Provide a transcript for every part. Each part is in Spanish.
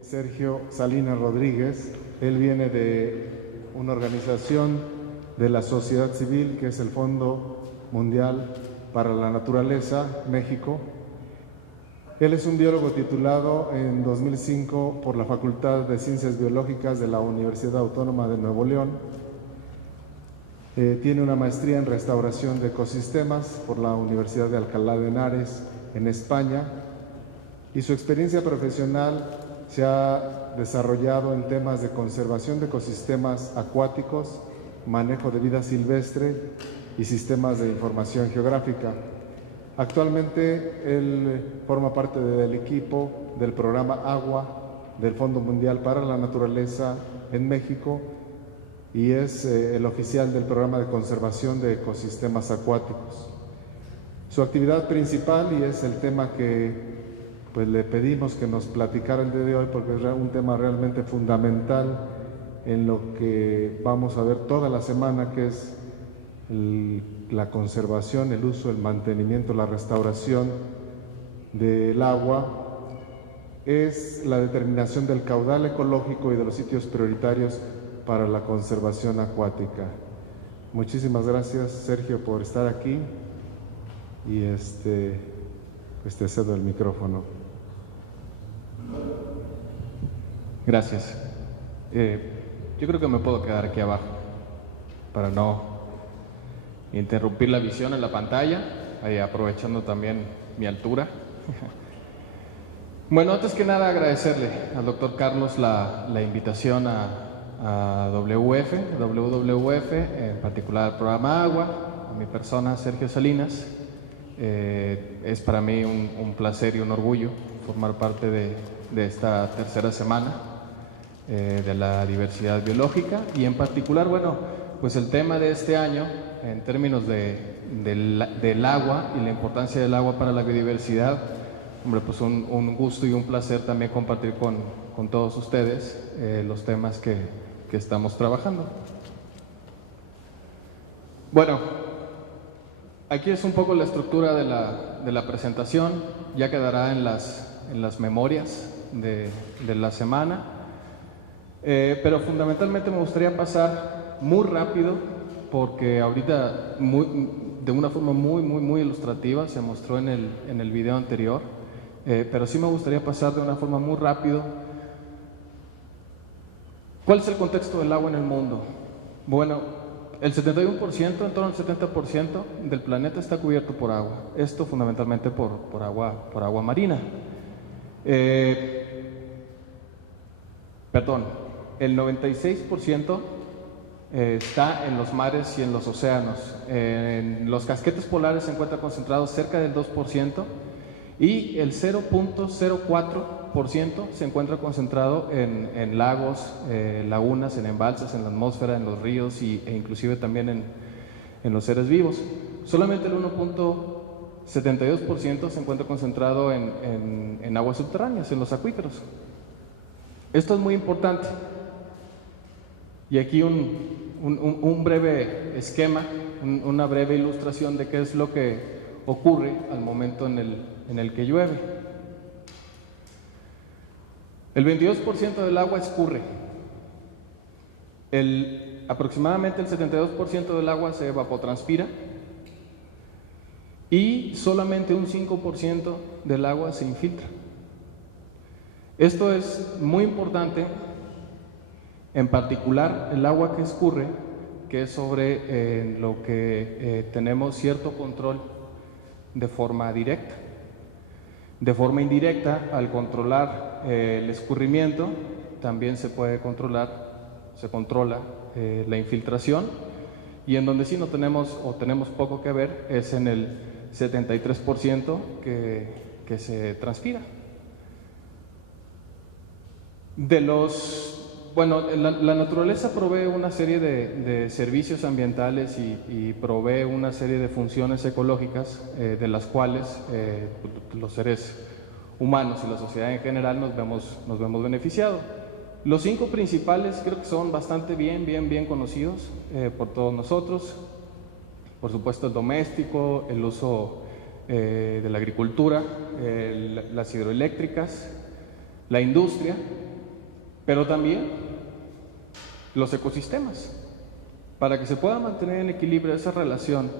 Sergio Salinas Rodríguez. Él viene de una organización de la sociedad civil que es el Fondo Mundial para la Naturaleza, México. Él es un biólogo titulado en 2005 por la Facultad de Ciencias Biológicas de la Universidad Autónoma de Nuevo León. Tiene una maestría en restauración de ecosistemas por la Universidad de Alcalá de Henares en España, y su experiencia profesional se ha desarrollado en temas de conservación de ecosistemas acuáticos, manejo de vida silvestre y sistemas de información geográfica. Actualmente él forma parte del equipo del programa Agua del Fondo Mundial para la Naturaleza en México y es el oficial del programa de conservación de ecosistemas acuáticos. Su actividad principal, y es el tema que pues le pedimos que nos platicara el día de hoy, porque es un tema realmente fundamental en lo que vamos a ver toda la semana, que es la conservación, el uso, el mantenimiento, la restauración del agua, es la determinación del caudal ecológico y de los sitios prioritarios para la conservación acuática. Muchísimas gracias, Sergio, por estar aquí, y pues te cedo el micrófono. Gracias. Yo creo que me puedo quedar aquí abajo para no interrumpir la visión en la pantalla, aprovechando también mi altura. Bueno, antes que nada agradecerle al doctor Carlos la invitación a WWF, en particular al programa Agua, a mi persona, Sergio Salinas. Es para mí un placer y un orgullo formar parte de esta tercera semana de la diversidad biológica, y en particular, bueno, pues el tema de este año en términos del agua y la importancia del agua para la biodiversidad. Hombre, pues un gusto y un placer también compartir con todos ustedes los temas que estamos trabajando. Bueno, aquí es un poco la estructura de la presentación, ya quedará en las memorias de la semana, pero fundamentalmente me gustaría pasar muy rápido, porque ahorita de una forma muy ilustrativa se mostró en el video anterior, pero sí me gustaría pasar de una forma muy rápido. ¿Cuál es el contexto del agua en el mundo? Bueno, el 71%, en torno al 70% del planeta está cubierto por agua. Esto fundamentalmente por agua marina. El 96% está en los mares y en los océanos. En los casquetes polares se encuentra concentrado cerca del 2%, y el 0.04% se encuentra concentrado en lagos, lagunas, en embalses, en la atmósfera, en los ríos e inclusive también en los seres vivos. Solamente el 1.72% se encuentra concentrado en aguas subterráneas, en los acuíferos. Esto es muy importante. Y aquí un breve esquema, una breve ilustración de qué es lo que ocurre al momento en el que llueve. El 22% del agua escurre. Aproximadamente el 72% del agua se evapotranspira, y solamente un 5% del agua se infiltra. Esto es muy importante, en particular el agua que escurre, que es sobre lo que tenemos cierto control de forma directa. De forma indirecta, al controlar el escurrimiento, también se controla la infiltración, y en donde sí no tenemos o tenemos poco que ver es en el 73% que se transpira. La naturaleza provee una serie de servicios ambientales y provee una serie de funciones ecológicas de las cuales los seres humanos y la sociedad en general nos vemos beneficiados. Los 5 principales creo que son bastante bien conocidos por todos nosotros. Por supuesto, el doméstico, el uso de la agricultura, las hidroeléctricas, la industria, pero también los ecosistemas. Para que se pueda mantener en equilibrio esa relación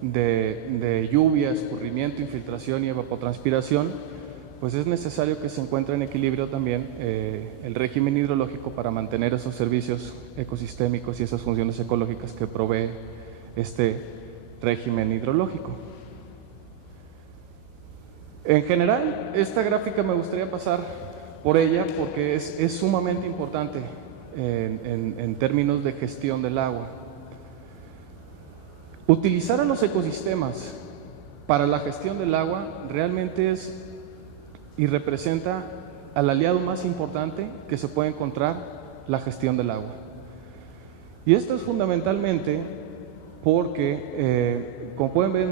de lluvia, escurrimiento, infiltración y evapotranspiración, pues es necesario que se encuentre en equilibrio también el régimen hidrológico para mantener esos servicios ecosistémicos y esas funciones ecológicas que provee este régimen hidrológico. En general, esta gráfica me gustaría pasar por ella porque es sumamente importante en términos de gestión del agua. Utilizar a los ecosistemas para la gestión del agua realmente es y representa al aliado más importante que se puede encontrar la gestión del agua. Y esto es fundamentalmente porque, como pueden ver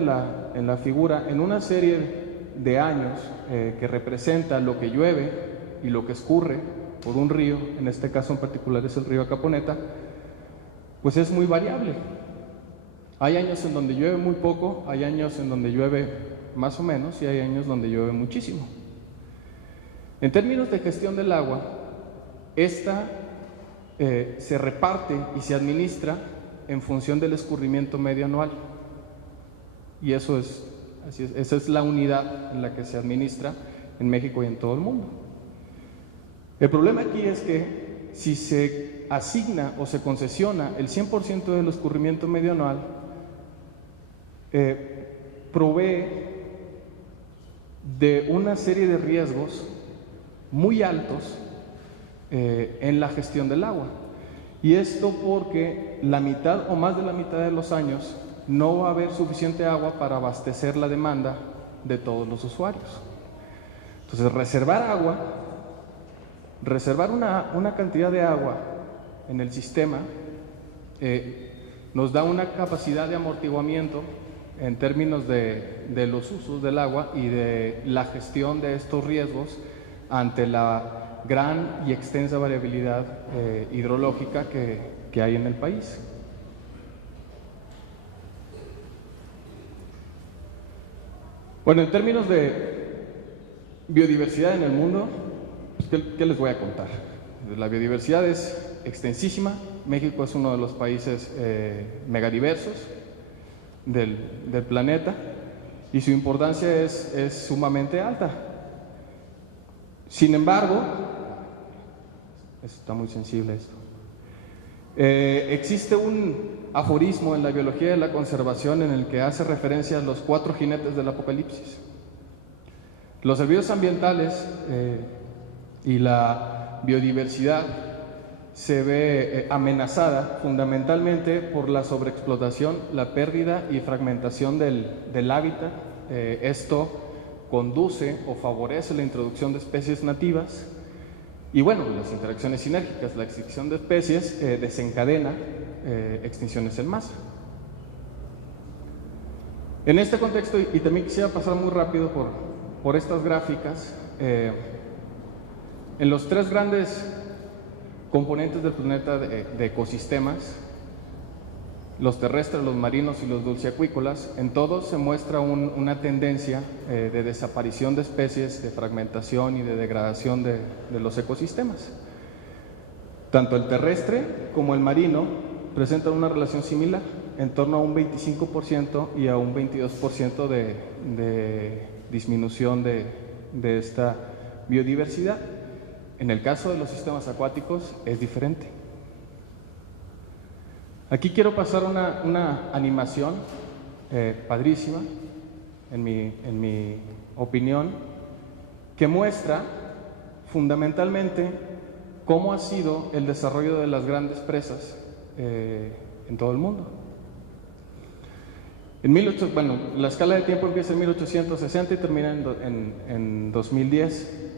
en la figura, en una serie de años que representa lo que llueve y lo que escurre por un río, en este caso en particular es el río Acaponeta, pues es muy variable. Hay años en donde llueve muy poco, hay años en donde llueve más o menos y hay años donde llueve muchísimo. En términos de gestión del agua, esta se reparte y se administra en función del escurrimiento medio anual. Y eso esa es la unidad en la que se administra en México y en todo el mundo. El problema aquí es que si se asigna o se concesiona el 100% del escurrimiento medio anual, provee de una serie de riesgos muy altos en la gestión del agua. Y esto porque la mitad o más de la mitad de los años no va a haber suficiente agua para abastecer la demanda de todos los usuarios. Entonces, reservar una cantidad de agua en el sistema nos da una capacidad de amortiguamiento en términos de los usos del agua y de la gestión de estos riesgos ante la gran y extensa variabilidad hidrológica que hay en el país. Bueno, en términos de biodiversidad en el mundo, pues, ¿qué les voy a contar? La biodiversidad es extensísima. México es uno de los países megadiversos del planeta y su importancia es sumamente alta. Sin embargo, está muy sensible esto. Existe un aforismo en la biología de la conservación en el que hace referencia a los 4 jinetes del apocalipsis. Los servicios ambientales y la biodiversidad se ve amenazada fundamentalmente por la sobreexplotación, la pérdida y fragmentación del hábitat. Esto conduce o favorece la introducción de especies nativas y bueno, las interacciones sinérgicas, la extinción de especies desencadena extinciones en masa. En este contexto, y también quisiera pasar muy rápido por estas gráficas, en los 3 grandes componentes del planeta de ecosistemas, los terrestres, los marinos y los dulceacuícolas, en todos se muestra una tendencia de desaparición de especies, de fragmentación y de degradación de los ecosistemas. Tanto el terrestre como el marino presentan una relación similar, en torno a un 25% y a un 22% de disminución de esta biodiversidad. En el caso de los sistemas acuáticos es diferente. Aquí quiero pasar una animación padrísima, en mi opinión, que muestra fundamentalmente cómo ha sido el desarrollo de las grandes presas en todo el mundo. La escala de tiempo empieza en 1860 y termina en 2010,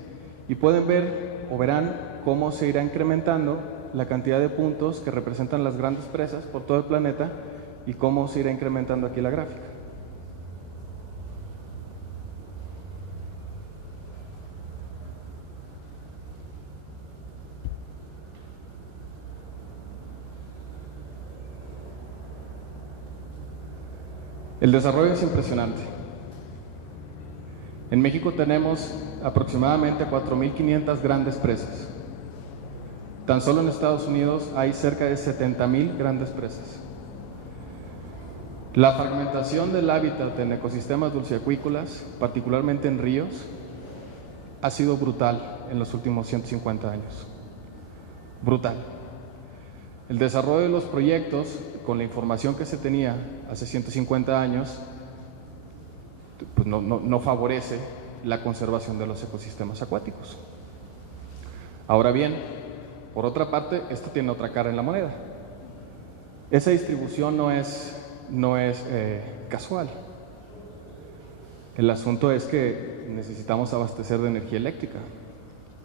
y pueden ver o verán cómo se irá incrementando la cantidad de puntos que representan las grandes presas por todo el planeta y cómo se irá incrementando aquí la gráfica. El desarrollo es impresionante. En México tenemos aproximadamente 4.500 grandes presas. Tan solo en Estados Unidos hay cerca de 70.000 grandes presas. La fragmentación del hábitat en ecosistemas dulceacuícolas, particularmente en ríos, ha sido brutal en los últimos 150 años. Brutal. El desarrollo de los proyectos, con la información que se tenía hace 150 años, pues no favorece la conservación de los ecosistemas acuáticos. Ahora bien, por otra parte, esto tiene otra cara en la moneda. Esa distribución no es casual. El asunto es que necesitamos abastecer de energía eléctrica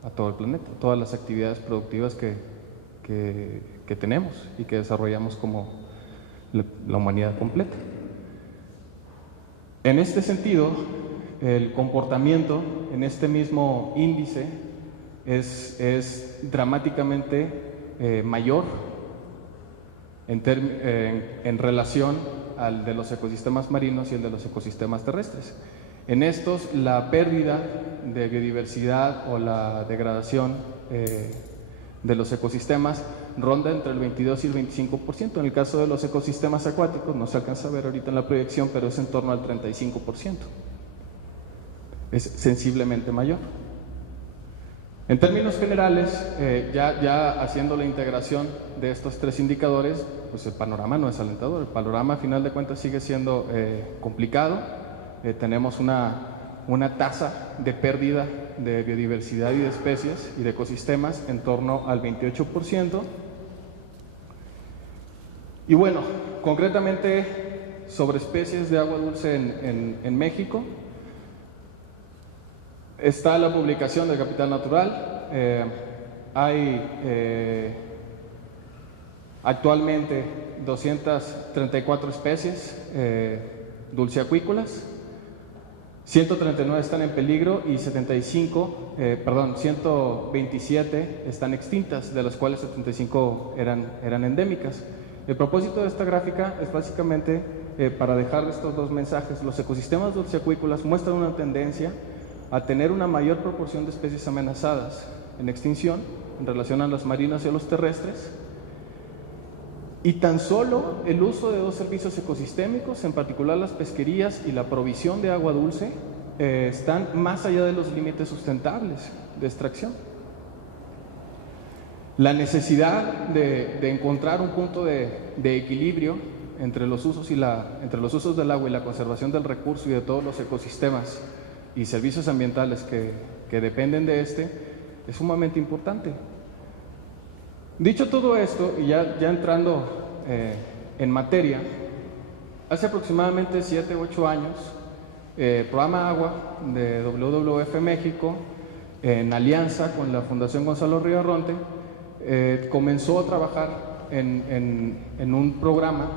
a todo el planeta, todas las actividades productivas que tenemos y que desarrollamos como la humanidad completa. En este sentido, el comportamiento en este mismo índice es dramáticamente mayor en relación al de los ecosistemas marinos y el de los ecosistemas terrestres. En estos, la pérdida de biodiversidad o la degradación de los ecosistemas ronda entre el 22 y el 25%. En el caso de los ecosistemas acuáticos, no se alcanza a ver ahorita en la proyección, pero es en torno al 35%. Es sensiblemente mayor. En términos generales, ya haciendo la integración de estos tres indicadores, pues el panorama no es alentador. El panorama, a final de cuentas, sigue siendo complicado. Tenemos una tasa de pérdida de biodiversidad y de especies y de ecosistemas en torno al 28%. Y bueno, concretamente sobre especies de agua dulce en México, está la publicación del Capital Natural. Hay actualmente 234 especies dulceacuícolas, 139 están en peligro y 127 están extintas, de las cuales 75 eran endémicas. El propósito de esta gráfica es básicamente para dejar estos dos mensajes. Los ecosistemas dulceacuícolas muestran una tendencia a tener una mayor proporción de especies amenazadas en extinción en relación a las marinas y a los terrestres, y tan solo el uso de dos servicios ecosistémicos, en particular las pesquerías y la provisión de agua dulce, están más allá de los límites sustentables de extracción. La necesidad de encontrar un punto de equilibrio entre los usos del agua y la conservación del recurso y de todos los ecosistemas y servicios ambientales que dependen de este es sumamente importante. Dicho todo esto, y ya entrando en materia, hace aproximadamente 7 u 8 años, el programa Agua de WWF México, en alianza con la Fundación Gonzalo Rivadronte, comenzó a trabajar en un programa,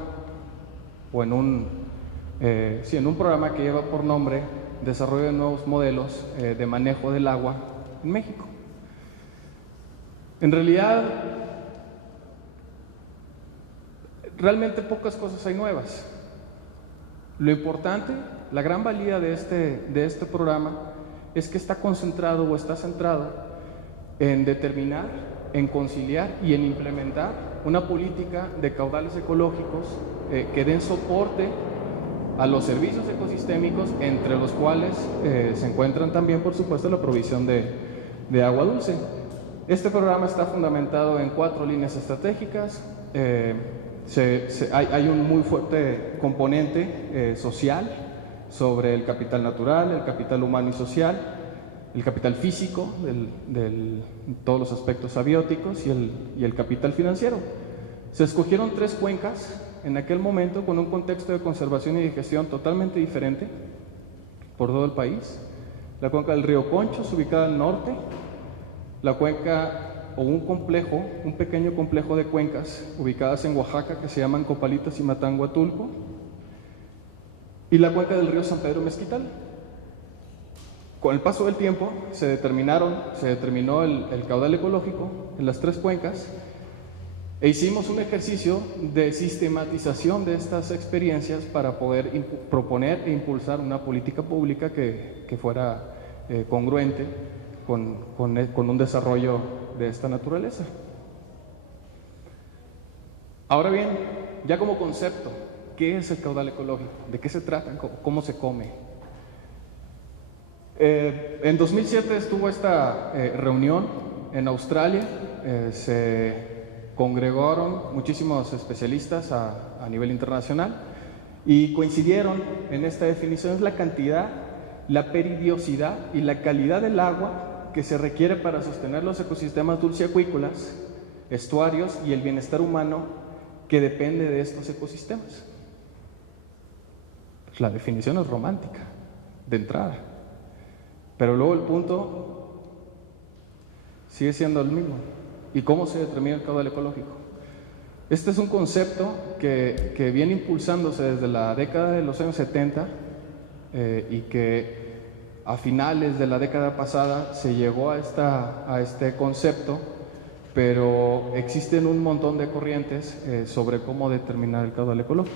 o en un programa que lleva por nombre Desarrollo de Nuevos Modelos de Manejo del Agua en México. En realidad, realmente pocas cosas hay nuevas. Lo importante, la gran valía de este programa es que está concentrado o está centrado en determinar, en conciliar y en implementar una política de caudales ecológicos que den soporte a los servicios ecosistémicos, entre los cuales se encuentran también, por supuesto, la provisión de agua dulce. Este programa está fundamentado en 4 líneas estratégicas. Hay un muy fuerte componente social sobre el capital natural, el capital humano y social, el capital físico, todos los aspectos abióticos y el capital financiero. Se escogieron 3 cuencas en aquel momento con un contexto de conservación y de gestión totalmente diferente por todo el país. La cuenca del río Conchos, ubicada al norte, la cuenca o un pequeño complejo de cuencas ubicadas en Oaxaca que se llaman Copalitas y Matanguatulco, y la cuenca del río San Pedro Mezquital. Con el paso del tiempo se determinó el caudal ecológico en las 3 cuencas, E hicimos un ejercicio de sistematización de estas experiencias para poder proponer e impulsar una política pública que fuera congruente con un desarrollo de esta naturaleza. Ahora bien, ya como concepto, ¿qué es el caudal ecológico? ¿De qué se trata? ¿Cómo se come? En 2007 estuvo esta reunión en Australia, se congregaron muchísimos especialistas a nivel internacional y coincidieron en esta definición: es la cantidad, la periodicidad y la calidad del agua que se requiere para sostener los ecosistemas dulceacuícolas, estuarios y el bienestar humano que depende de estos ecosistemas. Pues la definición es romántica, de entrada, pero luego el punto sigue siendo el mismo. ¿Y cómo se determina el caudal ecológico? Este es un concepto que viene impulsándose desde la década de los años 70 y que a finales de la década pasada se llegó a este concepto, pero existen un montón de corrientes sobre cómo determinar el caudal ecológico.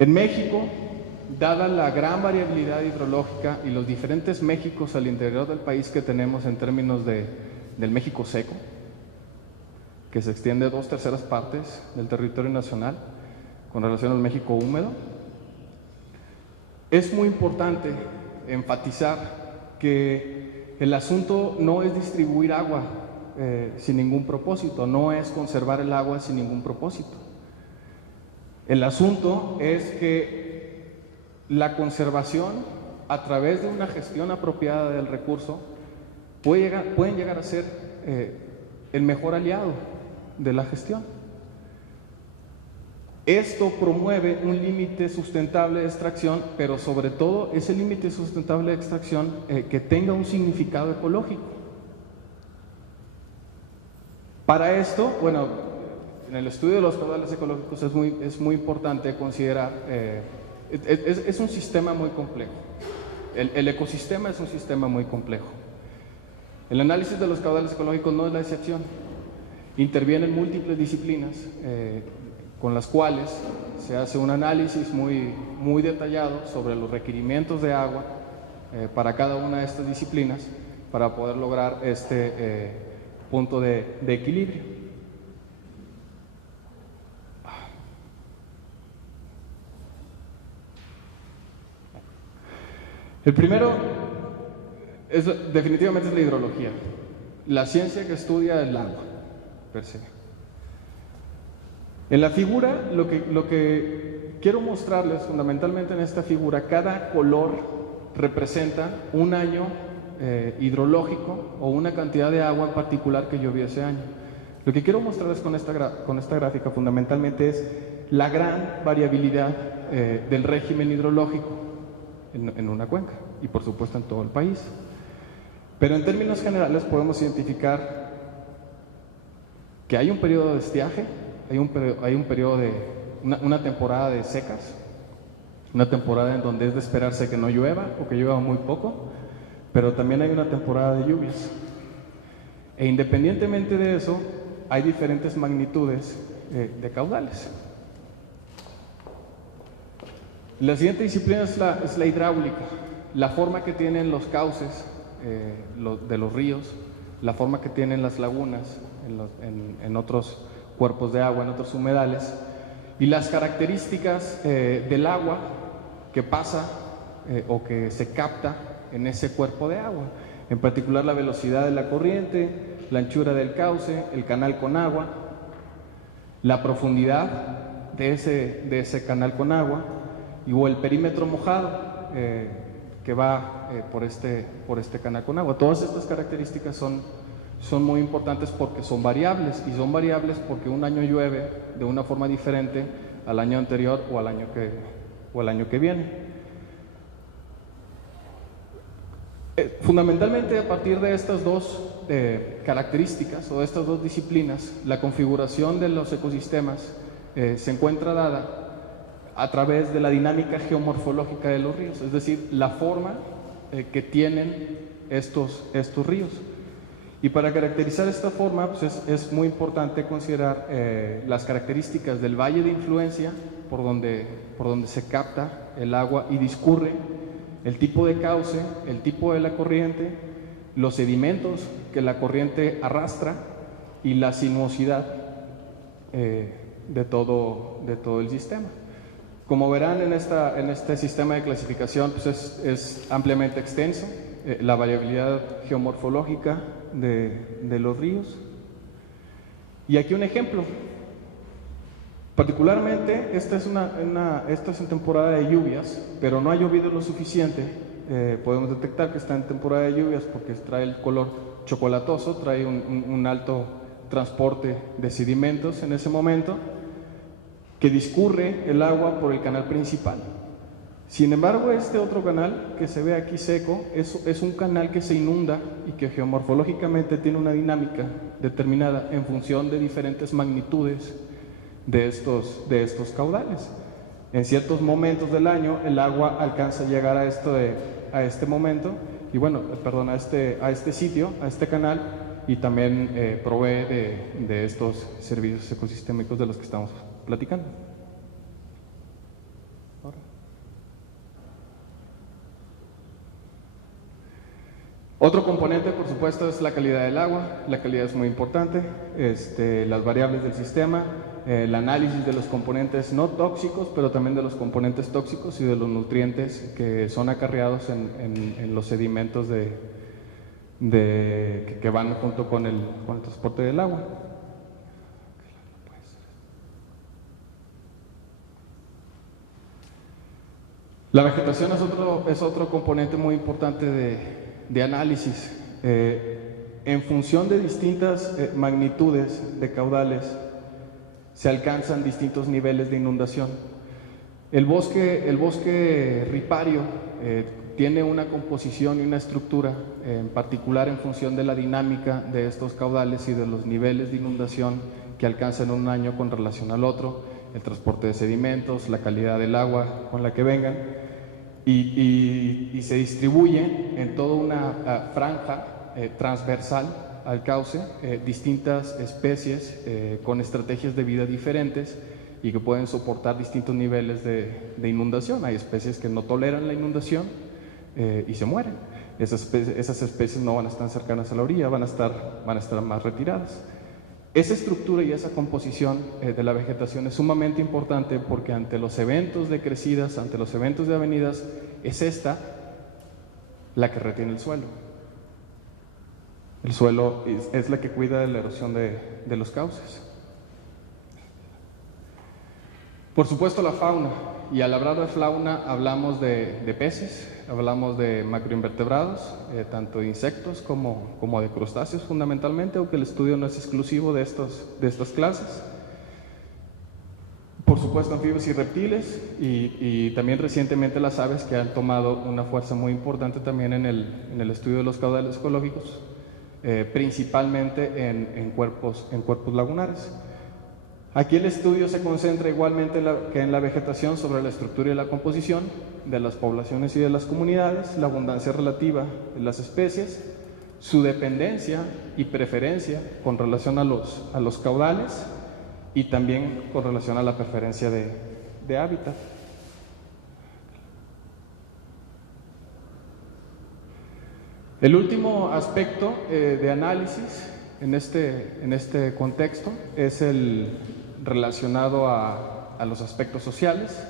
En México, dada la gran variabilidad hidrológica y los diferentes Méxicos al interior del país que tenemos en términos del México seco, que se extiende 2/3 partes del territorio nacional con relación al México húmedo, es muy importante enfatizar que el asunto no es distribuir agua sin ningún propósito, no es conservar el agua sin ningún propósito. El asunto es que la conservación, a través de una gestión apropiada del recurso, pueden llegar a ser el mejor aliado de la gestión. Esto promueve un límite sustentable de extracción, pero sobre todo ese límite sustentable de extracción que tenga un significado ecológico. Para esto, bueno, en el estudio de los caudales ecológicos es muy importante considerar, es un sistema muy complejo. El ecosistema es un sistema muy complejo. El análisis de los caudales ecológicos no es la excepción. Intervienen múltiples disciplinas con las cuales se hace un análisis muy detallado sobre los requerimientos de agua para cada una de estas disciplinas para poder lograr este punto de equilibrio. El primero definitivamente es la hidrología, la ciencia que estudia el agua per se. En la figura, lo que quiero mostrarles fundamentalmente en esta figura, cada color representa un año hidrológico o una cantidad de agua en particular que llovió ese año. Lo que quiero mostrarles con esta gráfica fundamentalmente es la gran variabilidad del régimen hidrológico en una cuenca y por supuesto en todo el país. Pero en términos generales podemos identificar que hay un periodo de estiaje, hay un periodo de una temporada de secas, una temporada en donde es de esperarse que no llueva o que llueva muy poco, pero también hay una temporada de lluvias. E independientemente de eso, hay diferentes magnitudes de caudales. La siguiente disciplina es la hidráulica, la forma que tienen los cauces de los ríos, la forma que tienen las lagunas en otros cuerpos de agua, en otros humedales, y las características del agua que pasa o que se capta en ese cuerpo de agua, en particular la velocidad de la corriente, la anchura del cauce, el canal con agua, la profundidad de ese canal con agua, o el perímetro mojado que va por este canal con agua. Todas estas características son muy importantes porque son variables, y son variables porque un año llueve de una forma diferente al año anterior o al año que viene. Fundamentalmente, a partir de estas dos características o de estas dos disciplinas, la configuración de los ecosistemas se encuentra dada a través de la dinámica geomorfológica de los ríos, es decir, la forma que tienen estos ríos. Y para caracterizar esta forma, pues es muy importante considerar las características del valle de influencia por donde se capta el agua y discurre, el tipo de cauce, el tipo de la corriente, los sedimentos que la corriente arrastra y la sinuosidad de todo el sistema. Como verán en este sistema de clasificación, pues es ampliamente extenso, la variabilidad geomorfológica de los ríos. Y aquí un ejemplo. Particularmente, esta es en temporada de lluvias, pero no ha llovido lo suficiente. Podemos detectar que está en temporada de lluvias porque trae el color chocolatoso, trae un alto transporte de sedimentos en ese momento, que discurre el agua por el canal principal. Sin embargo, este otro canal que se ve aquí seco es un canal que se inunda y que geomorfológicamente tiene una dinámica determinada en función de diferentes magnitudes de estos caudales. En ciertos momentos del año el agua alcanza a llegar a este momento y bueno, perdón, a este sitio, a este canal, y también provee de estos servicios ecosistémicos de los que estamos platicando. Otro componente, por supuesto, es la calidad del agua. La calidad es muy importante, las variables del sistema, el análisis de los componentes no tóxicos, pero también de los componentes tóxicos y de los nutrientes que son acarreados en los sedimentos que van junto con el transporte del agua. La vegetación es otro componente muy importante de análisis. En función de distintas magnitudes de caudales se alcanzan distintos niveles de inundación. El bosque ripario tiene una composición y una estructura, en particular en función de la dinámica de estos caudales y de los niveles de inundación que alcanzan un año con relación al otro, el transporte de sedimentos, la calidad del agua con la que vengan, y se distribuye en toda una franja transversal al cauce, distintas especies con estrategias de vida diferentes y que pueden soportar distintos niveles de inundación. Hay especies que no toleran la inundación y se mueren. Esas especies no van a estar cercanas a la orilla, van a estar más retiradas. Esa estructura y esa composición de la vegetación es sumamente importante porque ante los eventos de crecidas, ante los eventos de avenidas, es esta la que retiene el suelo. El suelo es la que cuida de la erosión de los cauces. Por supuesto, la fauna. Y al hablar de fauna hablamos de peces, hablamos de macroinvertebrados, tanto de insectos como de crustáceos fundamentalmente, aunque el estudio no es exclusivo de estas clases. Por supuesto, anfibios y reptiles, y también recientemente las aves, que han tomado una fuerza muy importante también en el estudio de los caudales ecológicos, principalmente en cuerpos lagunares. Aquí el estudio se concentra igualmente que en la vegetación sobre la estructura y la composición de las poblaciones y de las comunidades, la abundancia relativa de las especies, su dependencia y preferencia con relación a los caudales y también con relación a la preferencia de hábitat. El último aspecto de análisis en este contexto es el relacionado a los aspectos sociales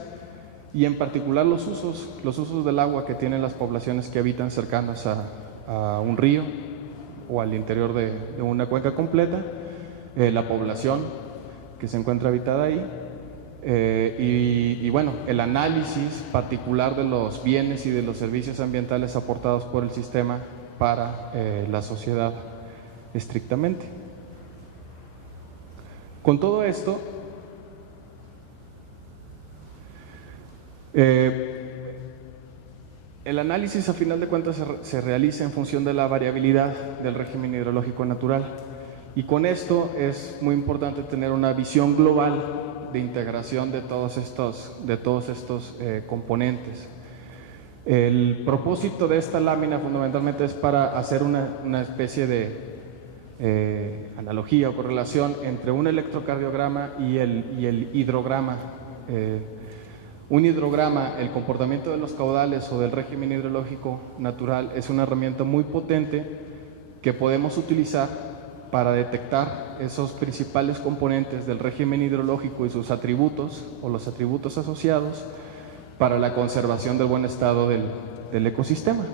y en particular los usos del agua que tienen las poblaciones que habitan cercanas a un río o al interior de una cuenca completa, la población que se encuentra habitada ahí, y bueno, el análisis particular de los bienes y de los servicios ambientales aportados por el sistema para la sociedad estrictamente. Con todo esto, el análisis a final de cuentas se realiza en función de la variabilidad del régimen hidrológico natural, y con esto es muy importante tener una visión global de integración de todos estos componentes. El propósito de esta lámina fundamentalmente es para hacer una especie analogía o correlación entre un electrocardiograma y el hidrograma. Un hidrograma, el comportamiento de los caudales o del régimen hidrológico natural, es una herramienta muy potente que podemos utilizar para detectar esos principales componentes del régimen hidrológico y sus atributos o los atributos asociados para la conservación del buen estado del ecosistema.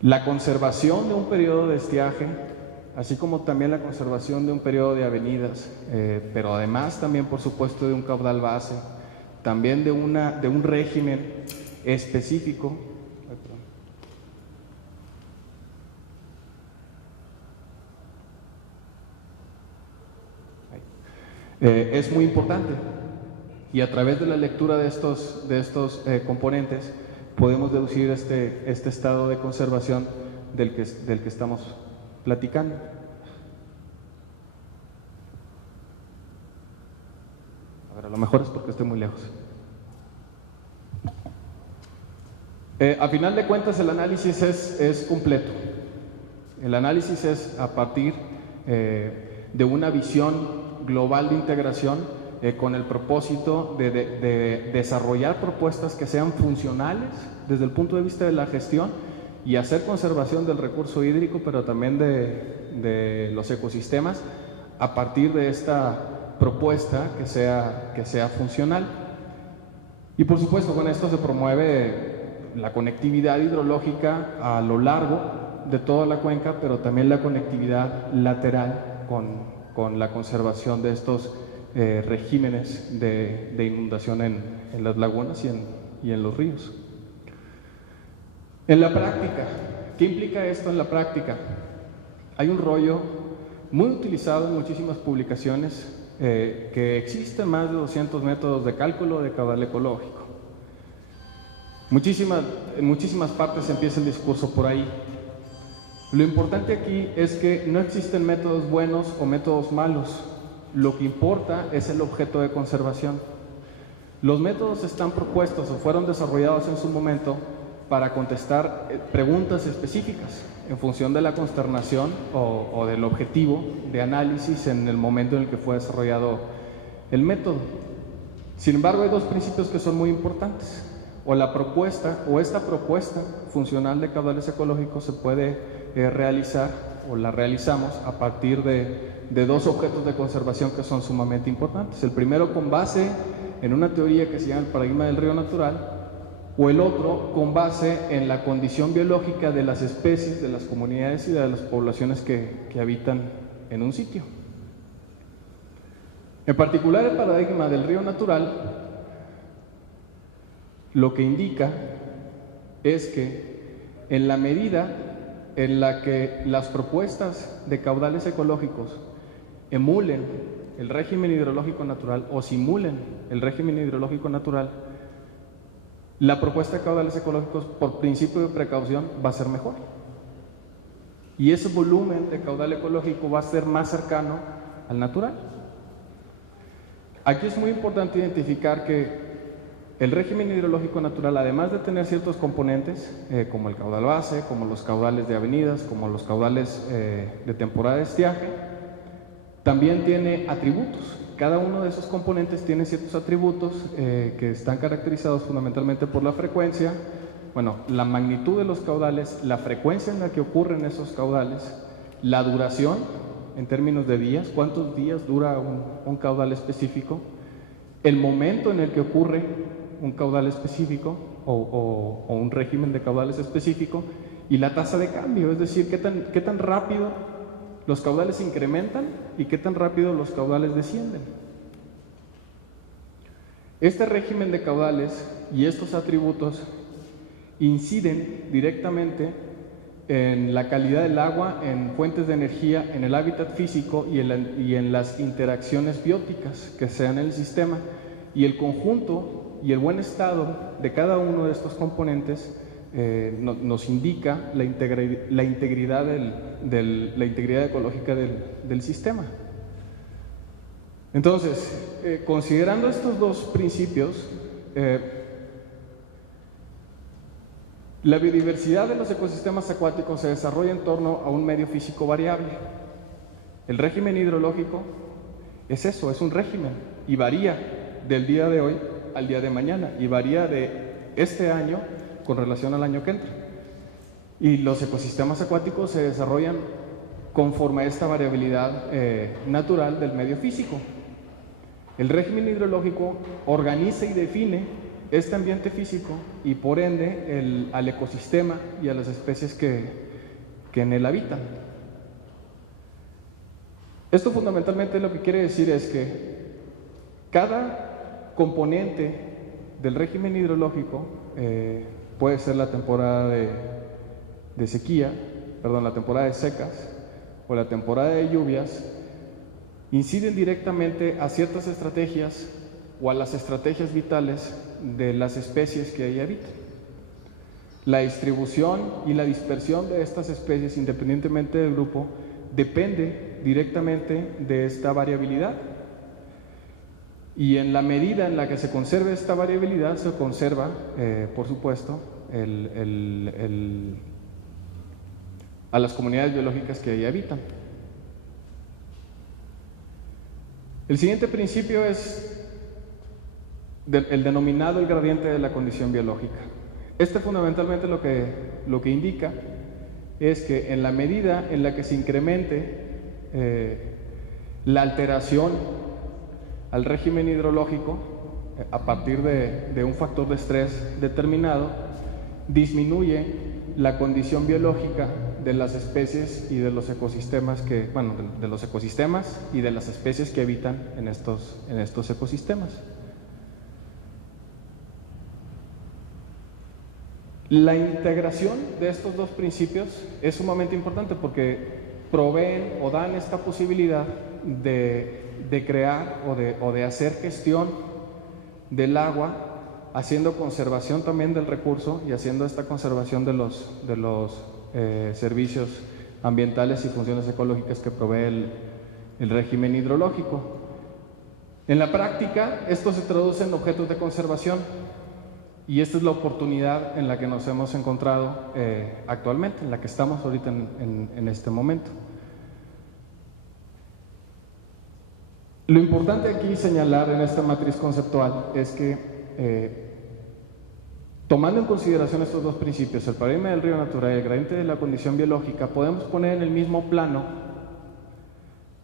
La conservación de un periodo de estiaje, así como también la conservación de un periodo de avenidas, pero además también, por supuesto, de un caudal base, también de un régimen específico. Es muy importante, y a través de la lectura de estos componentes podemos deducir este estado de conservación del que estamos platicando. A lo mejor es porque estoy muy lejos. A final de cuentas, el análisis es completo. El análisis es a partir de una visión global de integración con el propósito de desarrollar propuestas que sean funcionales desde el punto de vista de la gestión y hacer conservación del recurso hídrico, pero también de los ecosistemas a partir de esta propuesta que sea funcional. Y por supuesto, con esto se promueve la conectividad hidrológica a lo largo de toda la cuenca, pero también la conectividad lateral con la conservación de estos regímenes de inundación en las lagunas y en los ríos. En la práctica, ¿qué implica esto en la práctica? Hay un rollo muy utilizado en muchísimas publicaciones que existen más de 200 métodos de cálculo de caudal ecológico. En muchísimas partes empieza el discurso por ahí. Lo importante aquí es que no existen métodos buenos o métodos malos. Lo que importa es el objeto de conservación. Los métodos están propuestos o fueron desarrollados en su momento para contestar preguntas específicas en función de la consternación o del objetivo de análisis en el momento en el que fue desarrollado el método. Sin embargo, hay dos principios que son muy importantes. O la propuesta o esta propuesta funcional de caudales ecológicos se puede realizar o la realizamos a partir de dos objetos de conservación que son sumamente importantes. El primero con base en una teoría que se llama el paradigma del río natural, o el otro con base en la condición biológica de las especies, de las comunidades y de las poblaciones que habitan en un sitio. En particular, el paradigma del río natural lo que indica es que en la medida en la que las propuestas de caudales ecológicos emulen el régimen hidrológico natural o simulen el régimen hidrológico natural, la propuesta de caudales ecológicos, por principio de precaución, va a ser mejor. Y ese volumen de caudal ecológico va a ser más cercano al natural. Aquí es muy importante identificar que el régimen hidrológico natural, además de tener ciertos componentes, como el caudal base, como los caudales de avenidas, como los caudales de temporada de estiaje, también tiene atributos. Cada uno de esos componentes tiene ciertos atributos que están caracterizados fundamentalmente por la frecuencia, la magnitud de los caudales, la frecuencia en la que ocurren esos caudales, la duración en términos de días, cuántos días dura un caudal específico, el momento en el que ocurre un caudal específico o un régimen de caudales específico, y la tasa de cambio, es decir, qué tan rápido los caudales se incrementan y qué tan rápido los caudales descienden. Este régimen de caudales y estos atributos inciden directamente en la calidad del agua, en fuentes de energía, en el hábitat físico y en las interacciones bióticas que se dan en el sistema, y el conjunto y el buen estado de cada uno de estos componentes nos indica la integridad ecológica del sistema. Entonces, considerando estos dos principios, La biodiversidad de los ecosistemas acuáticos se desarrolla en torno a un medio físico variable. El régimen hidrológico es eso, es un régimen y varía del día de hoy al día de mañana y varía de este año con relación al año que entra. Y los ecosistemas acuáticos se desarrollan conforme a esta variabilidad natural del medio físico. El régimen hidrológico organiza y define este ambiente físico y por ende al ecosistema y a las especies que en él habitan. Esto fundamentalmente lo que quiere decir es que cada componente del régimen hidrológico, puede ser la temporada de sequía, perdón, la temporada de secas o la temporada de lluvias, inciden directamente a ciertas estrategias o a las estrategias vitales de las especies que ahí habitan. La distribución y la dispersión de estas especies, independientemente del grupo, depende directamente de esta variabilidad. Y en la medida en la que se conserve esta variabilidad, se conserva, por supuesto, a las comunidades biológicas que ahí habitan. El siguiente principio es el denominado el gradiente de la condición biológica. Este fundamentalmente lo que indica es que en la medida en la que se incremente la alteración al régimen hidrológico a partir de un factor de estrés determinado, disminuye la condición biológica de las especies y de los ecosistemas de los ecosistemas y de las especies que habitan en estos ecosistemas. La integración de estos dos principios es sumamente importante porque proveen o dan esta posibilidad de crear o de hacer gestión del agua, haciendo conservación también del recurso y haciendo esta conservación de los servicios ambientales y funciones ecológicas que provee el régimen hidrológico. En la práctica, esto se traduce en objetos de conservación y esta es la oportunidad en la que nos hemos encontrado actualmente, en la que estamos ahorita en este momento. Lo importante aquí señalar en esta matriz conceptual es que tomando en consideración estos dos principios, el paradigma del río natural y el gradiente de la condición biológica, podemos poner en el mismo plano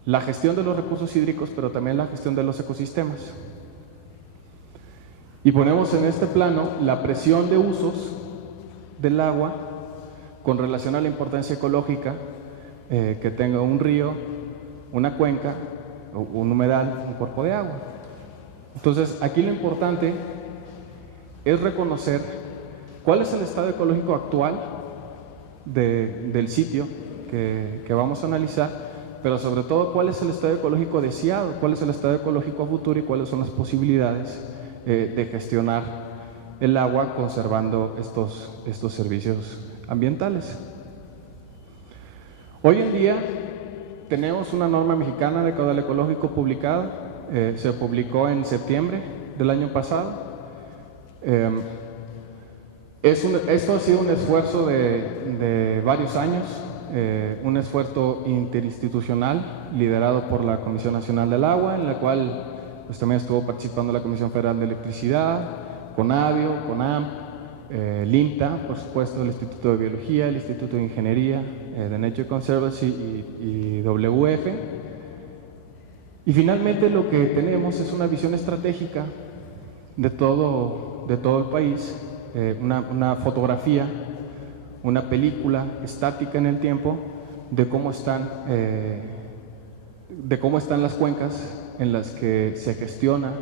la gestión de los recursos hídricos, pero también la gestión de los ecosistemas. Y ponemos en este plano la presión de usos del agua con relación a la importancia ecológica que tenga un río, una cuenca, un humedal, un cuerpo de agua. Entonces, aquí lo importante es reconocer cuál es el estado ecológico actual del sitio que vamos a analizar, pero sobre todo cuál es el estado ecológico deseado, cuál es el estado ecológico futuro y cuáles son las posibilidades de gestionar el agua conservando estos servicios ambientales. Hoy en día tenemos una norma mexicana de caudal ecológico publicada, se publicó en septiembre del año pasado. Esto ha sido un esfuerzo de varios años, un esfuerzo interinstitucional liderado por la Comisión Nacional del Agua, en la cual pues también estuvo participando la Comisión Federal de Electricidad, CONABIO, CONAM, el INTA, por supuesto, el Instituto de Biología, el Instituto de Ingeniería, de Nature Conservancy y WF. Y finalmente lo que tenemos es una visión estratégica de todo el país, una fotografía, una película estática en el tiempo de cómo están las cuencas en las que se gestiona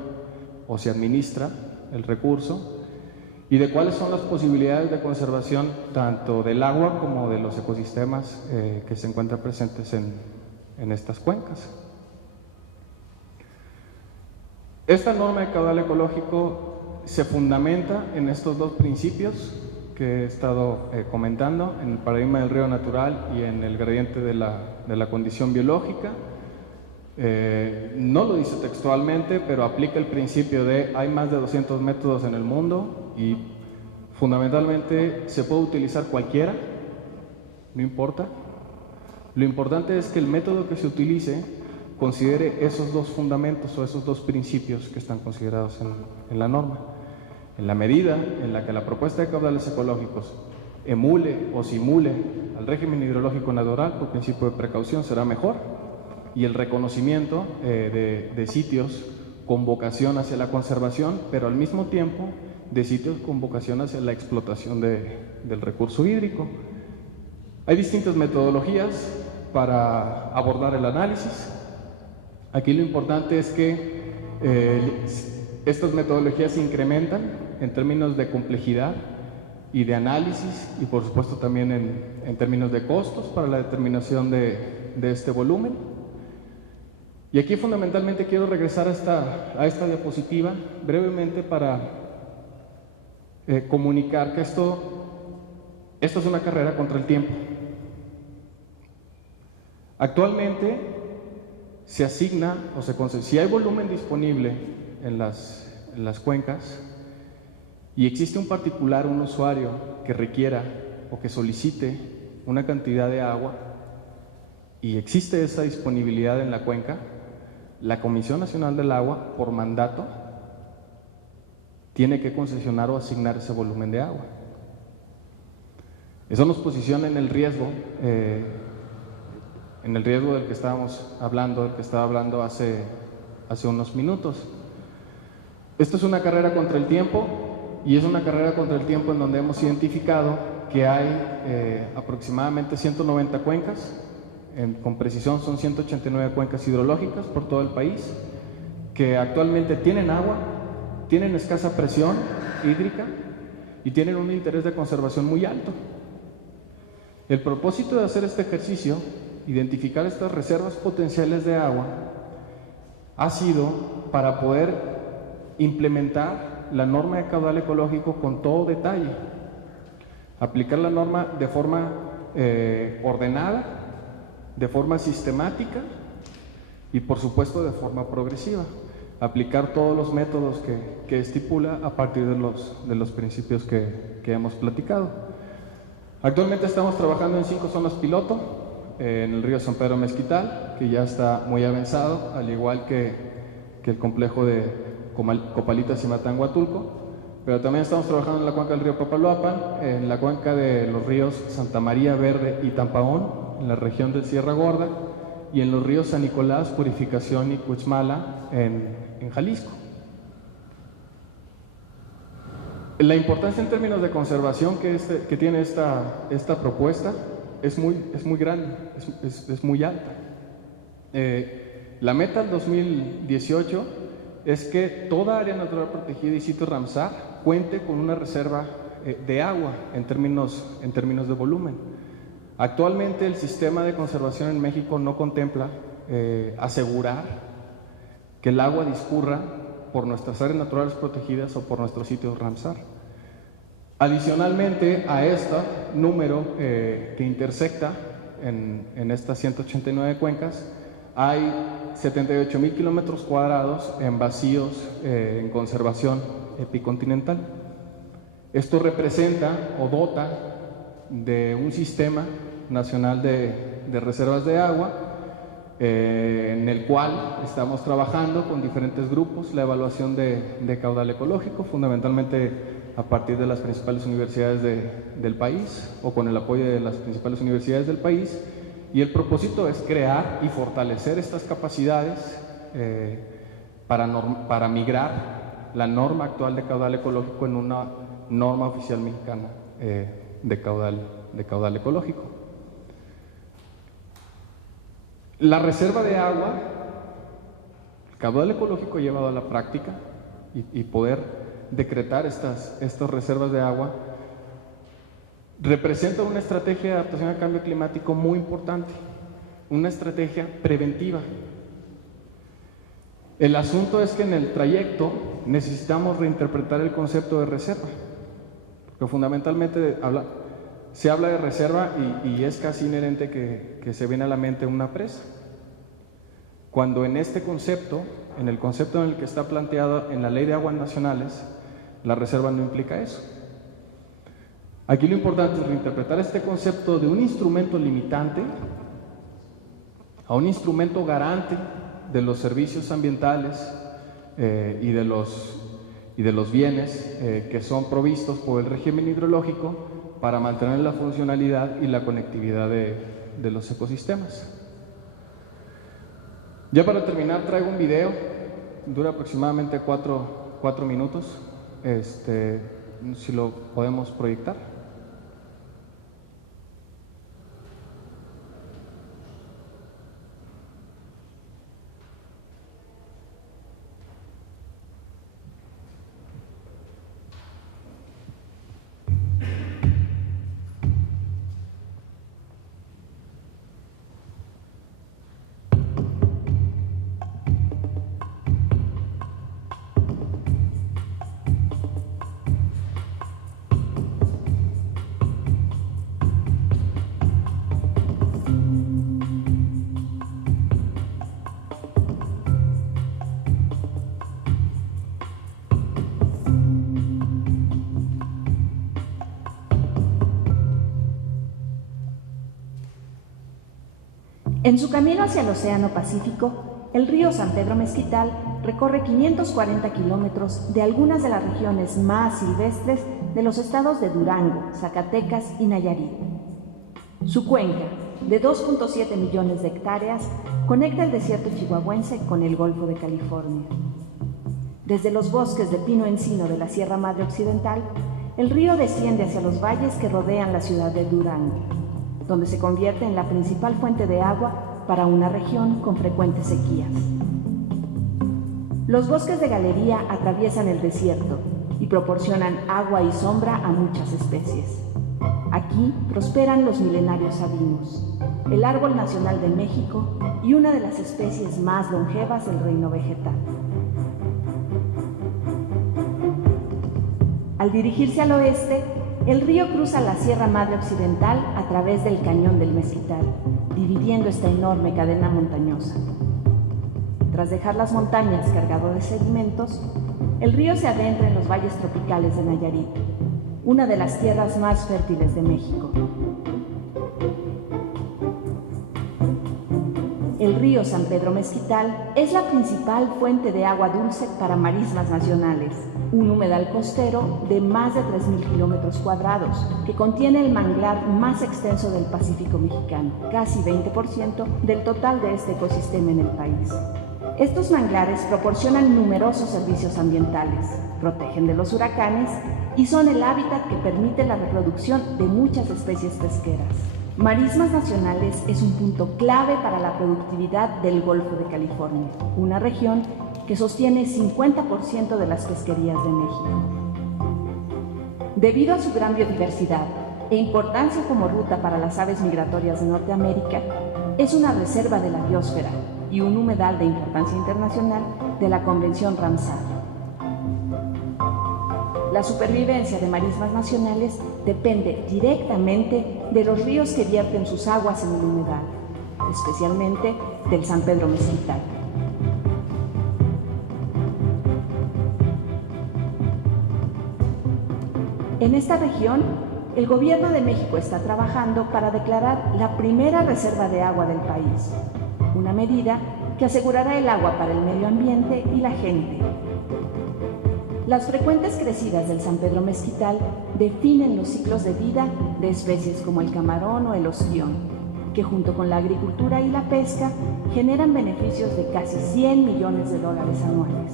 o se administra el recurso y de cuáles son las posibilidades de conservación tanto del agua como de los ecosistemas que se encuentran presentes en estas cuencas. Esta norma de caudal ecológico se fundamenta en estos dos principios que he estado comentando, en el paradigma del río natural y en el gradiente de la condición biológica. No lo dice textualmente, pero aplica el principio de hay más de 200 métodos en el mundo y Fundamentalmente se puede utilizar cualquiera, no importa. Lo importante es que el método que se utilice considere esos dos fundamentos o esos dos principios que están considerados en la norma. En la medida en la que la propuesta de caudales ecológicos emule o simule al régimen hidrológico natural, por principio de precaución, será mejor. Y el reconocimiento de sitios con vocación hacia la conservación, pero al mismo tiempo de sitios con vocación hacia la explotación del recurso hídrico. Hay distintas metodologías para abordar el análisis. Aquí lo importante es que estas metodologías se incrementan en términos de complejidad y de análisis y por supuesto también en términos de costos para la determinación de este volumen. Y aquí fundamentalmente quiero regresar a esta diapositiva brevemente para comunicar que esto es una carrera contra el tiempo. Actualmente se asigna o se concede, si hay volumen disponible en las cuencas y existe un particular, un usuario que requiera o que solicite una cantidad de agua y existe esa disponibilidad en la cuenca, la Comisión Nacional del Agua, por mandato, tiene que concesionar o asignar ese volumen de agua. Eso nos posiciona en el riesgo del que estábamos hablando, del que estaba hablando hace unos minutos. Esto es una carrera contra el tiempo y es una carrera contra el tiempo en donde hemos identificado que hay aproximadamente 190 cuencas, con precisión son 189 cuencas hidrológicas por todo el país, que actualmente tienen agua, tienen escasa presión hídrica y tienen un interés de conservación muy alto. El propósito de hacer este ejercicio, identificar estas reservas potenciales de agua, ha sido para poder implementar la norma de caudal ecológico con todo detalle, aplicar la norma de forma ordenada, de forma sistemática y por supuesto de forma progresiva, aplicar todos los métodos que estipula a partir de los principios que hemos platicado. Actualmente estamos trabajando en 5 zonas piloto, en el río San Pedro Mezquital, que ya está muy avanzado, al igual que el complejo de Copalitas y Matanguatulco, pero también estamos trabajando en la cuenca del río Papaloapan, en la cuenca de los ríos Santa María Verde y Tampaón, en la región de Sierra Gorda, y en los ríos San Nicolás, Purificación y Cuitzmala, en Jalisco. La importancia en términos de conservación que tiene esta propuesta es muy grande, es muy alta. La meta del 2018 es que toda área natural protegida y sitio Ramsar cuente con una reserva de agua en términos de volumen. Actualmente el sistema de conservación en México no contempla asegurar que el agua discurra por nuestras áreas naturales protegidas o por nuestros sitios Ramsar. Adicionalmente a este número que intersecta en estas 189 cuencas, hay 78,000 kilómetros cuadrados en vacíos en conservación epicontinental. Esto representa o dota de un sistema nacional de reservas de agua en el cual estamos trabajando con diferentes grupos la evaluación de caudal ecológico, fundamentalmente a partir de las principales universidades del país o con el apoyo de las principales universidades del país, y el propósito es crear y fortalecer estas capacidades para migrar la norma actual de caudal ecológico en una norma oficial mexicana de caudal ecológico. La reserva de agua, el caudal ecológico llevado a la práctica y poder decretar estas reservas de agua representa una estrategia de adaptación al cambio climático muy importante, una estrategia preventiva. El asunto es que en el trayecto necesitamos reinterpretar el concepto de reserva, porque fundamentalmente se habla de reserva y es casi inherente que se viene a la mente una presa, cuando en este concepto, en el concepto en el que está planteado en la Ley de Aguas Nacionales, la reserva no implica eso. Aquí lo importante es reinterpretar este concepto de un instrumento limitante a un instrumento garante de los servicios ambientales y de los bienes que son provistos por el régimen hidrológico para mantener la funcionalidad y la conectividad de los ecosistemas. Ya para terminar traigo un video, dura aproximadamente 4 minutos, si lo podemos proyectar. En su camino hacia el Océano Pacífico, el río San Pedro Mezquital recorre 540 kilómetros de algunas de las regiones más silvestres de los estados de Durango, Zacatecas y Nayarit. Su cuenca, de 2.7 millones de hectáreas, conecta el desierto chihuahuense con el Golfo de California. Desde los bosques de pino encino de la Sierra Madre Occidental, el río desciende hacia los valles que rodean la ciudad de Durango, donde se convierte en la principal fuente de agua para una región con frecuentes sequías. Los bosques de galería atraviesan el desierto y proporcionan agua y sombra a muchas especies. Aquí prosperan los milenarios sabinos, el árbol nacional de México y una de las especies más longevas del reino vegetal. Al dirigirse al oeste, el río cruza la Sierra Madre Occidental a través del Cañón del Mezquital, dividiendo esta enorme cadena montañosa. Tras dejar las montañas cargado de sedimentos, el río se adentra en los valles tropicales de Nayarit, una de las tierras más fértiles de México. El río San Pedro Mezquital es la principal fuente de agua dulce para marismas nacionales, un humedal costero de más de 3.000 kilómetros cuadrados, que contiene el manglar más extenso del Pacífico mexicano, casi 20% del total de este ecosistema en el país. Estos manglares proporcionan numerosos servicios ambientales, protegen de los huracanes y son el hábitat que permite la reproducción de muchas especies pesqueras. Marismas Nacionales es un punto clave para la productividad del Golfo de California, una región que sostiene 50% de las pesquerías de México. Debido a su gran biodiversidad e importancia como ruta para las aves migratorias de Norteamérica, es una reserva de la biosfera y un humedal de importancia internacional de la Convención Ramsar. La supervivencia de marismas nacionales depende directamente de los ríos que vierten sus aguas en el humedal, especialmente del San Pedro Mezquital. En esta región, el Gobierno de México está trabajando para declarar la primera reserva de agua del país, una medida que asegurará el agua para el medio ambiente y la gente. Las frecuentes crecidas del San Pedro Mezquital definen los ciclos de vida de especies como el camarón o el ostión, que junto con la agricultura y la pesca generan beneficios de casi 100 millones de dólares anuales.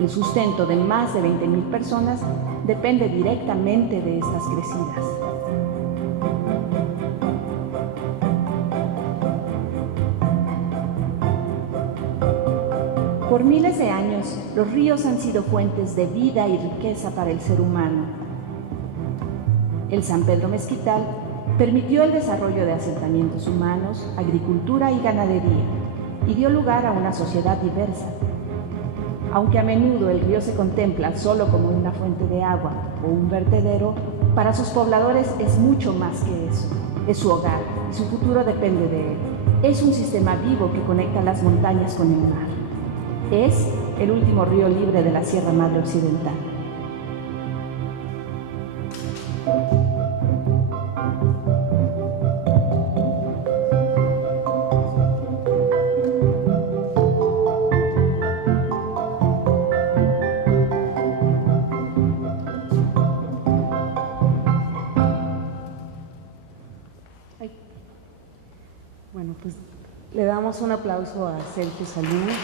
El sustento de más de 20.000 personas depende directamente de estas crecidas. Por miles de años, los ríos han sido fuentes de vida y riqueza para el ser humano. El San Pedro Mezquital permitió el desarrollo de asentamientos humanos, agricultura y ganadería, y dio lugar a una sociedad diversa. Aunque a menudo el río se contempla solo como una fuente de agua o un vertedero, para sus pobladores es mucho más que eso. Es su hogar y su futuro depende de él. Es un sistema vivo que conecta las montañas con el mar. Es el último río libre de la Sierra Madre Occidental. Bueno, pues le damos un aplauso a Sergio Salinas.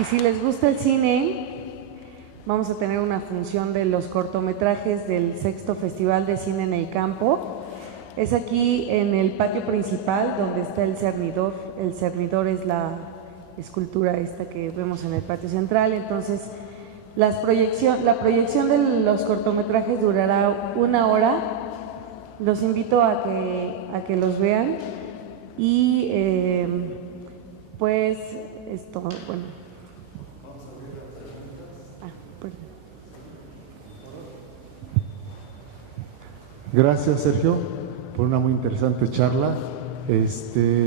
Y si les gusta el cine, vamos a tener una función de los cortometrajes del 6º Festival de Cine en el Campo. Es aquí en el patio principal donde está el cernidor. El cernidor es la escultura esta que vemos en el patio central. Entonces, la proyección de los cortometrajes durará 1 hora. Los invito a que los vean y pues es todo. Bueno. Gracias, Sergio, por una muy interesante charla.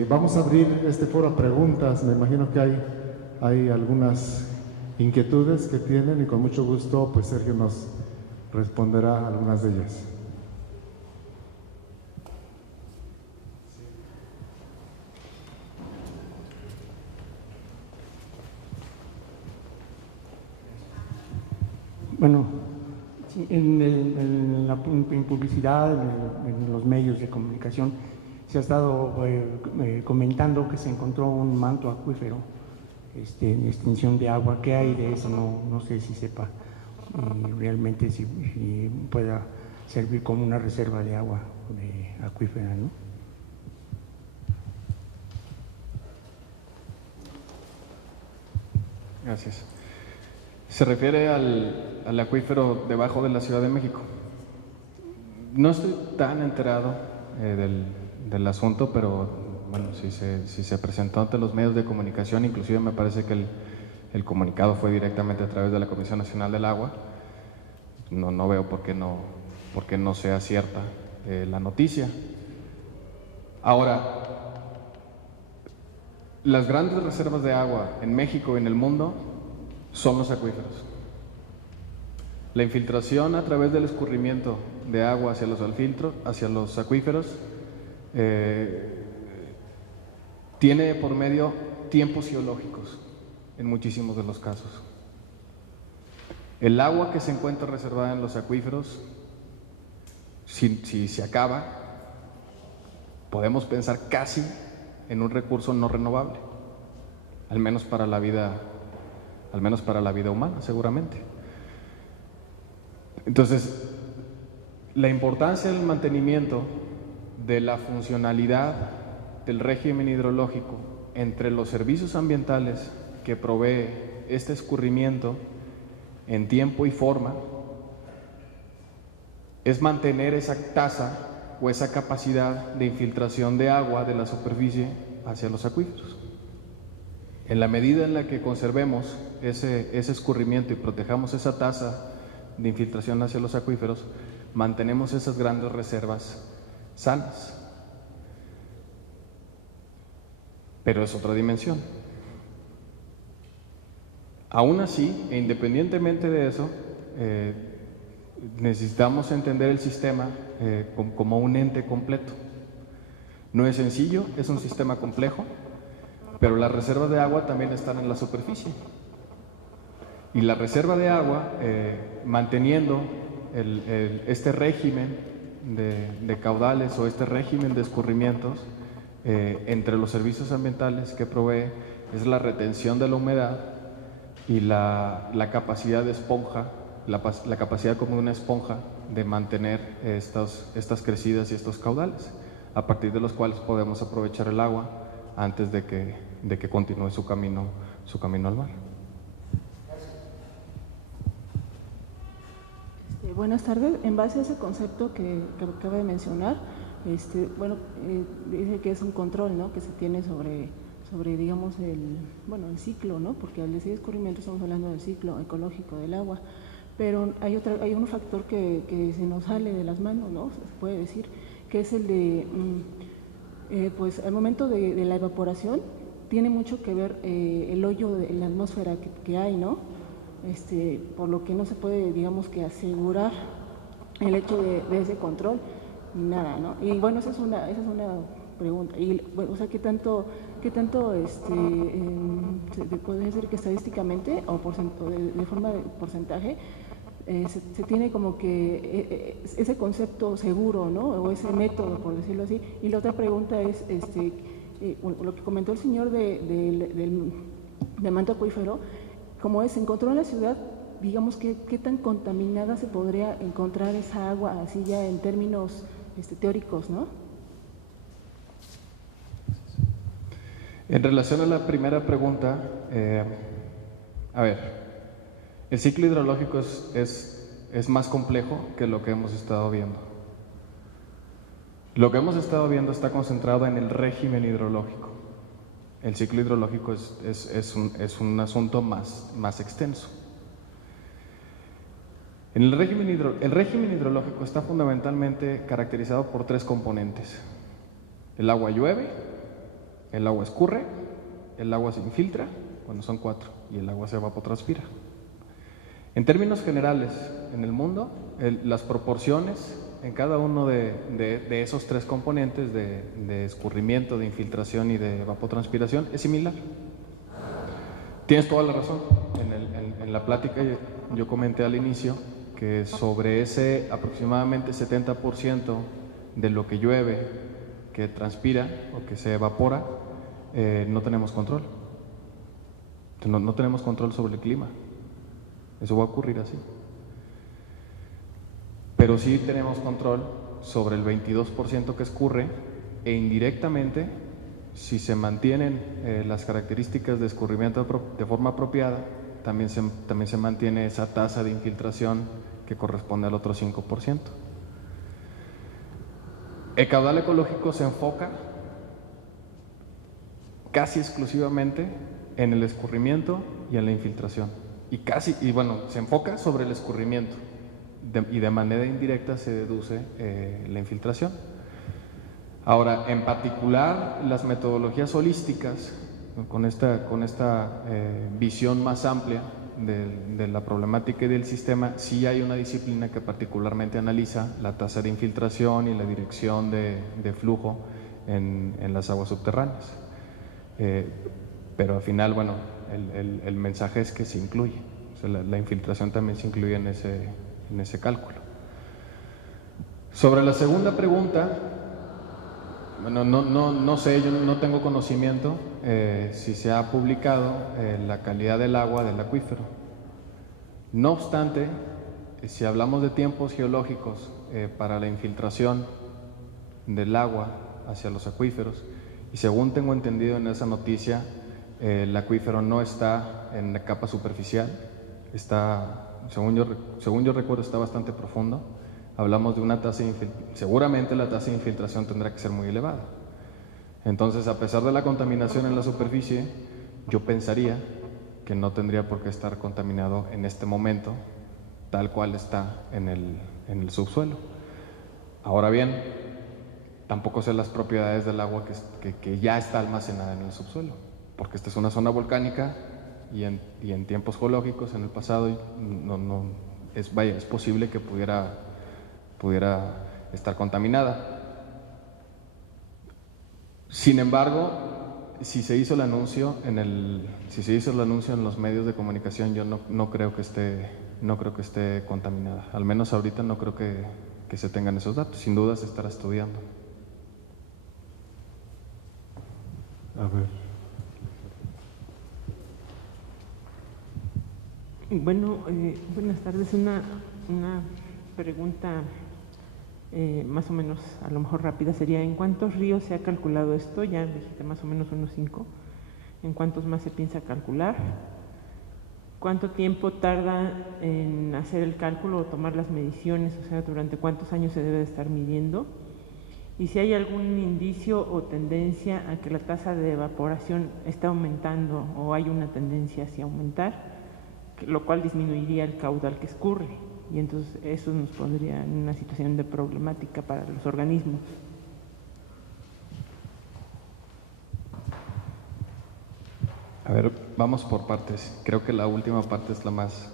Vamos a abrir este foro a preguntas. Me imagino que hay algunas inquietudes que tienen y con mucho gusto pues Sergio nos responderá algunas de ellas. Bueno, sí, en la publicidad, en los medios de comunicación, se ha estado comentando que se encontró un manto acuífero en extinción de agua. ¿Qué hay de eso? No sé si sepa realmente si pueda servir como una reserva de agua acuífera, ¿no? Gracias. Se refiere al acuífero debajo de la Ciudad de México. No estoy tan enterado del asunto, pero bueno, si se presentó ante los medios de comunicación, inclusive me parece que el comunicado fue directamente a través de la Comisión Nacional del Agua. No veo por qué no sea cierta la noticia. Ahora, las grandes reservas de agua en México y en el mundo son los acuíferos. La infiltración a través del escurrimiento de agua hacia los acuíferos tiene por medio tiempos geológicos en muchísimos de los casos. El agua que se encuentra reservada en los acuíferos, si se acaba, podemos pensar casi en un recurso no renovable, al menos para la vida humana, seguramente. Entonces, la importancia del mantenimiento de la funcionalidad del régimen hidrológico entre los servicios ambientales que provee este escurrimiento en tiempo y forma es mantener esa tasa o esa capacidad de infiltración de agua de la superficie hacia los acuíferos. En la medida en la que conservemos ese escurrimiento y protejamos esa tasa de infiltración hacia los acuíferos, mantenemos esas grandes reservas sanas. Pero es otra dimensión. Aún así, e independientemente de eso, necesitamos entender el sistema como un ente completo. No es sencillo, es un sistema complejo, pero las reservas de agua también están en la superficie. Y la reserva de agua, manteniendo este régimen de caudales o este régimen de escurrimientos entre los servicios ambientales que provee, es la retención de la humedad y la capacidad de esponja, la capacidad como una esponja de mantener estas crecidas y estos caudales, a partir de los cuales podemos aprovechar el agua antes de que continúe su camino al mar. Buenas tardes. En base a ese concepto que acaba de mencionar, dice que es un control, ¿no?, que se tiene sobre digamos el ciclo, ¿no?, porque al decir escurrimiento estamos hablando del ciclo ecológico del agua, pero hay un factor que se nos sale de las manos, ¿no?, se puede decir, que es el de pues al momento de la evaporación tiene mucho que ver el hoyo en la atmósfera que hay, ¿no?, por lo que no se puede, digamos, que asegurar el hecho de ese control ni nada, ¿no? Y bueno, esa es una pregunta. Y bueno, o sea, ¿qué tanto se puede decir que estadísticamente o de forma de porcentaje se tiene como que ese concepto seguro, ¿no? O ese método, por decirlo así. Y la otra pregunta es, lo que comentó el señor del manto acuífero, como se encontró en la ciudad, digamos, ¿qué tan contaminada se podría encontrar esa agua, así ya en términos teóricos, ¿no? En relación a la primera pregunta, a ver, el ciclo hidrológico es más complejo que lo que hemos estado viendo. Lo que hemos estado viendo está concentrado en el régimen hidrológico. El ciclo hidrológico es un asunto más extenso. En el régimen hidrológico está fundamentalmente caracterizado por 3 componentes. El agua llueve, el agua escurre, el agua se infiltra, bueno, son 4, y el agua se evapotranspira. En términos generales, en el mundo, las proporciones en cada uno de esos 3 componentes de escurrimiento, de infiltración y de evapotranspiración es similar. Tienes toda la razón. En la plática yo comenté al inicio que sobre ese aproximadamente 70% de lo que llueve, que transpira o que se evapora, no tenemos control. No tenemos control sobre el clima. Eso va a ocurrir así. Pero sí tenemos control sobre el 22% que escurre, e indirectamente, si se mantienen las características de escurrimiento de forma apropiada, también se mantiene esa tasa de infiltración que corresponde al otro 5%. El caudal ecológico se enfoca casi exclusivamente en el escurrimiento y en la infiltración. Se enfoca sobre el escurrimiento y de manera indirecta se deduce la infiltración. Ahora, en particular, las metodologías holísticas, con esta visión más amplia de la problemática y del sistema, sí hay una disciplina que particularmente analiza la tasa de infiltración y la dirección de flujo en las aguas subterráneas. Pero al final, bueno, el mensaje es que se incluye. O sea, la infiltración también se incluye en ese cálculo. Sobre la segunda pregunta, bueno, no sé, yo no tengo conocimiento si se ha publicado la calidad del agua del acuífero. No obstante, si hablamos de tiempos geológicos para la infiltración del agua hacia los acuíferos, y según tengo entendido en esa noticia, el acuífero no está en la capa superficial, está, según yo recuerdo, está bastante profundo. Hablamos de una tasa de infiltración, seguramente la tasa de infiltración tendrá que ser muy elevada. Entonces, a pesar de la contaminación en la superficie, yo pensaría que no tendría por qué estar contaminado en este momento, tal cual está en el subsuelo. Ahora bien, tampoco sé las propiedades del agua que ya está almacenada en el subsuelo, porque esta es una zona volcánica y en tiempos geológicos, en el pasado, es posible que pudiera estar contaminada. Sin embargo, si se hizo el anuncio en los medios de comunicación, yo no creo que esté contaminada. Al menos ahorita no creo que se tengan esos datos. Sin duda se estará estudiando. A ver. Bueno, buenas tardes. Una pregunta más o menos, a lo mejor rápida, sería: ¿en cuántos ríos se ha calculado esto? Ya dijiste más o menos unos 5. ¿En cuántos más se piensa calcular? ¿Cuánto tiempo tarda en hacer el cálculo o tomar las mediciones? O sea, ¿durante cuántos años se debe de estar midiendo? Y si hay algún indicio o tendencia a que la tasa de evaporación está aumentando o hay una tendencia hacia aumentar, lo cual disminuiría el caudal que escurre, y entonces eso nos pondría en una situación de problemática para los organismos. A ver, vamos por partes. Creo que la última parte es la más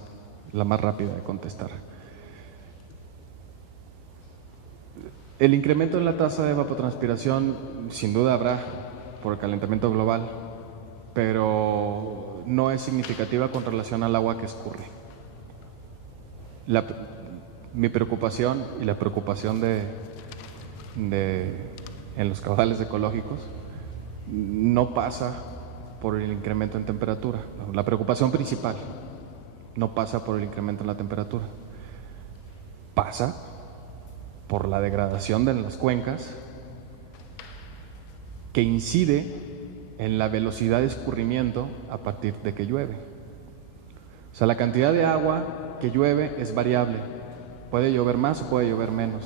rápida de contestar. El incremento en la tasa de evapotranspiración sin duda habrá por el calentamiento global, pero no es significativa con relación al agua que escurre. Mi preocupación y la preocupación en los caudales ecológicos no pasa por el incremento en temperatura. La preocupación principal no pasa por el incremento en la temperatura, pasa por la degradación de las cuencas que incide en la velocidad de escurrimiento a partir de que llueve. O sea, la cantidad de agua que llueve es variable, puede llover más o puede llover menos,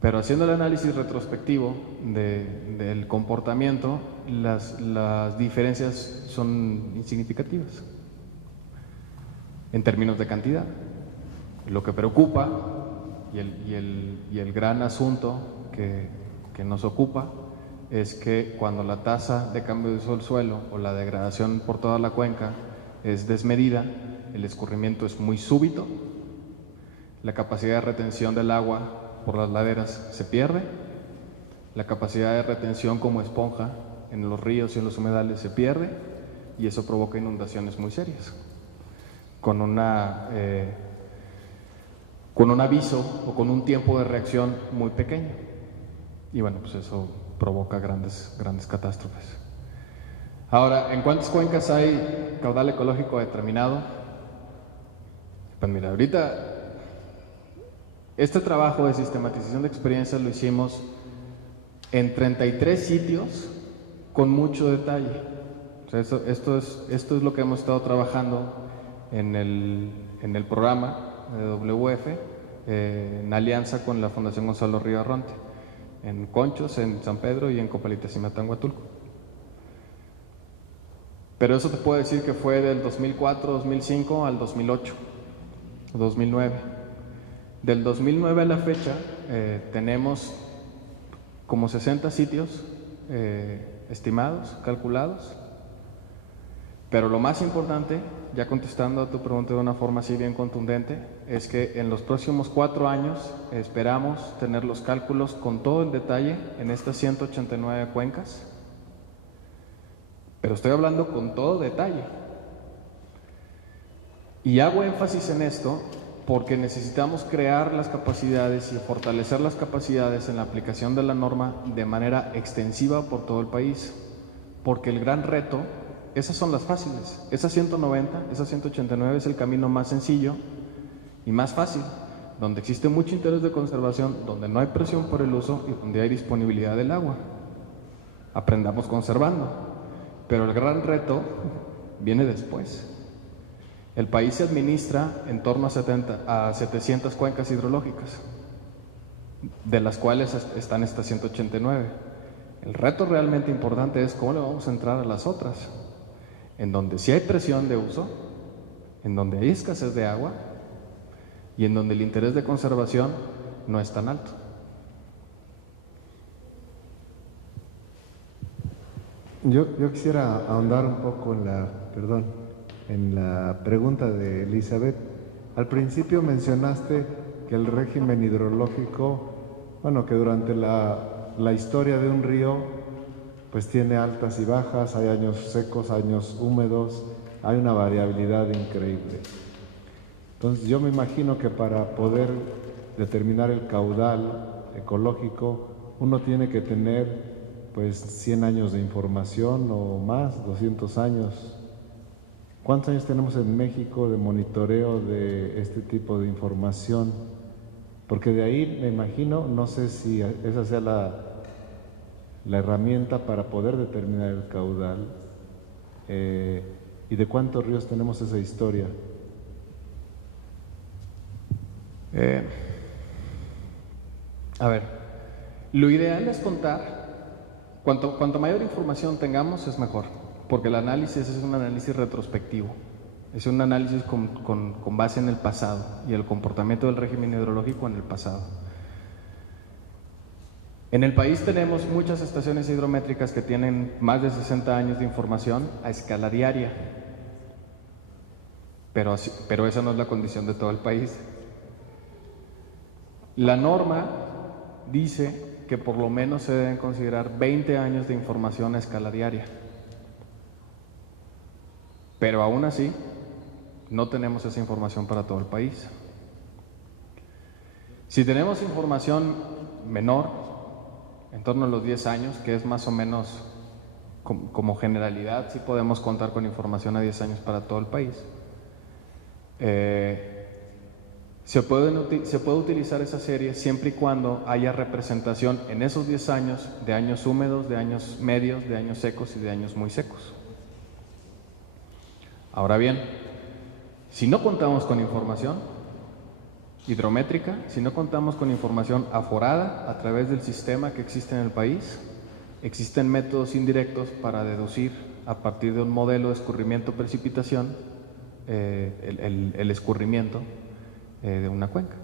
pero haciendo el análisis retrospectivo del comportamiento, las diferencias son insignificativas en términos de cantidad. Lo que preocupa y el gran asunto que nos ocupa es que cuando la tasa de cambio de uso del suelo o la degradación por toda la cuenca es desmedida, el escurrimiento es muy súbito, la capacidad de retención del agua por las laderas se pierde, la capacidad de retención como esponja en los ríos y en los humedales se pierde, y eso provoca inundaciones muy serias, con un aviso o con un tiempo de reacción muy pequeño. Y bueno, pues eso provoca grandes catástrofes. Ahora, ¿en cuántas cuencas hay caudal ecológico determinado? Pues mira, ahorita este trabajo de sistematización de experiencias lo hicimos en 33 sitios con mucho detalle. O sea, esto es lo que hemos estado trabajando en el programa de WF, en alianza con la Fundación Gonzalo Río Arronte, en Conchos, en San Pedro y en Copalita-Cimatán, Huatulco. Pero eso te puedo decir que fue del 2004, 2005 al 2008, 2009. Del 2009 a la fecha tenemos como 60 sitios estimados, calculados, pero lo más importante, ya contestando a tu pregunta de una forma así bien contundente, es que en los próximos 4 años esperamos tener los cálculos con todo el detalle en estas 189 cuencas, pero estoy hablando con todo detalle. Y hago énfasis en esto porque necesitamos crear las capacidades y fortalecer las capacidades en la aplicación de la norma de manera extensiva por todo el país, porque el gran reto, esas son las fáciles, esas 190, esas 189 es el camino más sencillo y más fácil, donde existe mucho interés de conservación, donde no hay presión por el uso y donde hay disponibilidad del agua. Aprendamos conservando, pero el gran reto viene después. El país se administra en torno a 700 cuencas hidrológicas, de las cuales están estas 189. El reto realmente importante es cómo le vamos a entrar a las otras, en donde sí hay presión de uso, en donde hay escasez de agua y en donde el interés de conservación no es tan alto. Yo quisiera ahondar un poco en la pregunta de Elizabeth. Al principio mencionaste que el régimen hidrológico, bueno, que durante la historia de un río, pues tiene altas y bajas, hay años secos, años húmedos, hay una variabilidad increíble. Entonces yo me imagino que para poder determinar el caudal ecológico, uno tiene que tener pues 100 años de información o más, 200 años. ¿Cuántos años tenemos en México de monitoreo de este tipo de información? Porque de ahí me imagino, no sé si esa sea la herramienta para poder determinar el caudal. ¿Y de cuántos ríos tenemos esa historia? A ver, lo ideal es contar, cuanto mayor información tengamos es mejor, porque el análisis es un análisis retrospectivo, es un análisis con base en el pasado y el comportamiento del régimen hidrológico en el pasado. En el país tenemos muchas estaciones hidrométricas que tienen más de 60 años de información a escala diaria, pero esa no es la condición de todo el país. La norma dice que por lo menos se deben considerar 20 años de información a escala diaria, pero aún así no tenemos esa información para todo el país. Si tenemos información menor, en torno a los 10 años, que es más o menos como generalidad, sí podemos contar con información a 10 años para todo el país. Se puede utilizar esa serie siempre y cuando haya representación en esos 10 años de años húmedos, de años medios, de años secos y de años muy secos. Ahora bien, si no contamos con información hidrométrica, si no contamos con información aforada a través del sistema que existe en el país, existen métodos indirectos para deducir a partir de un modelo de escurrimiento-precipitación el escurrimiento de una cuenca.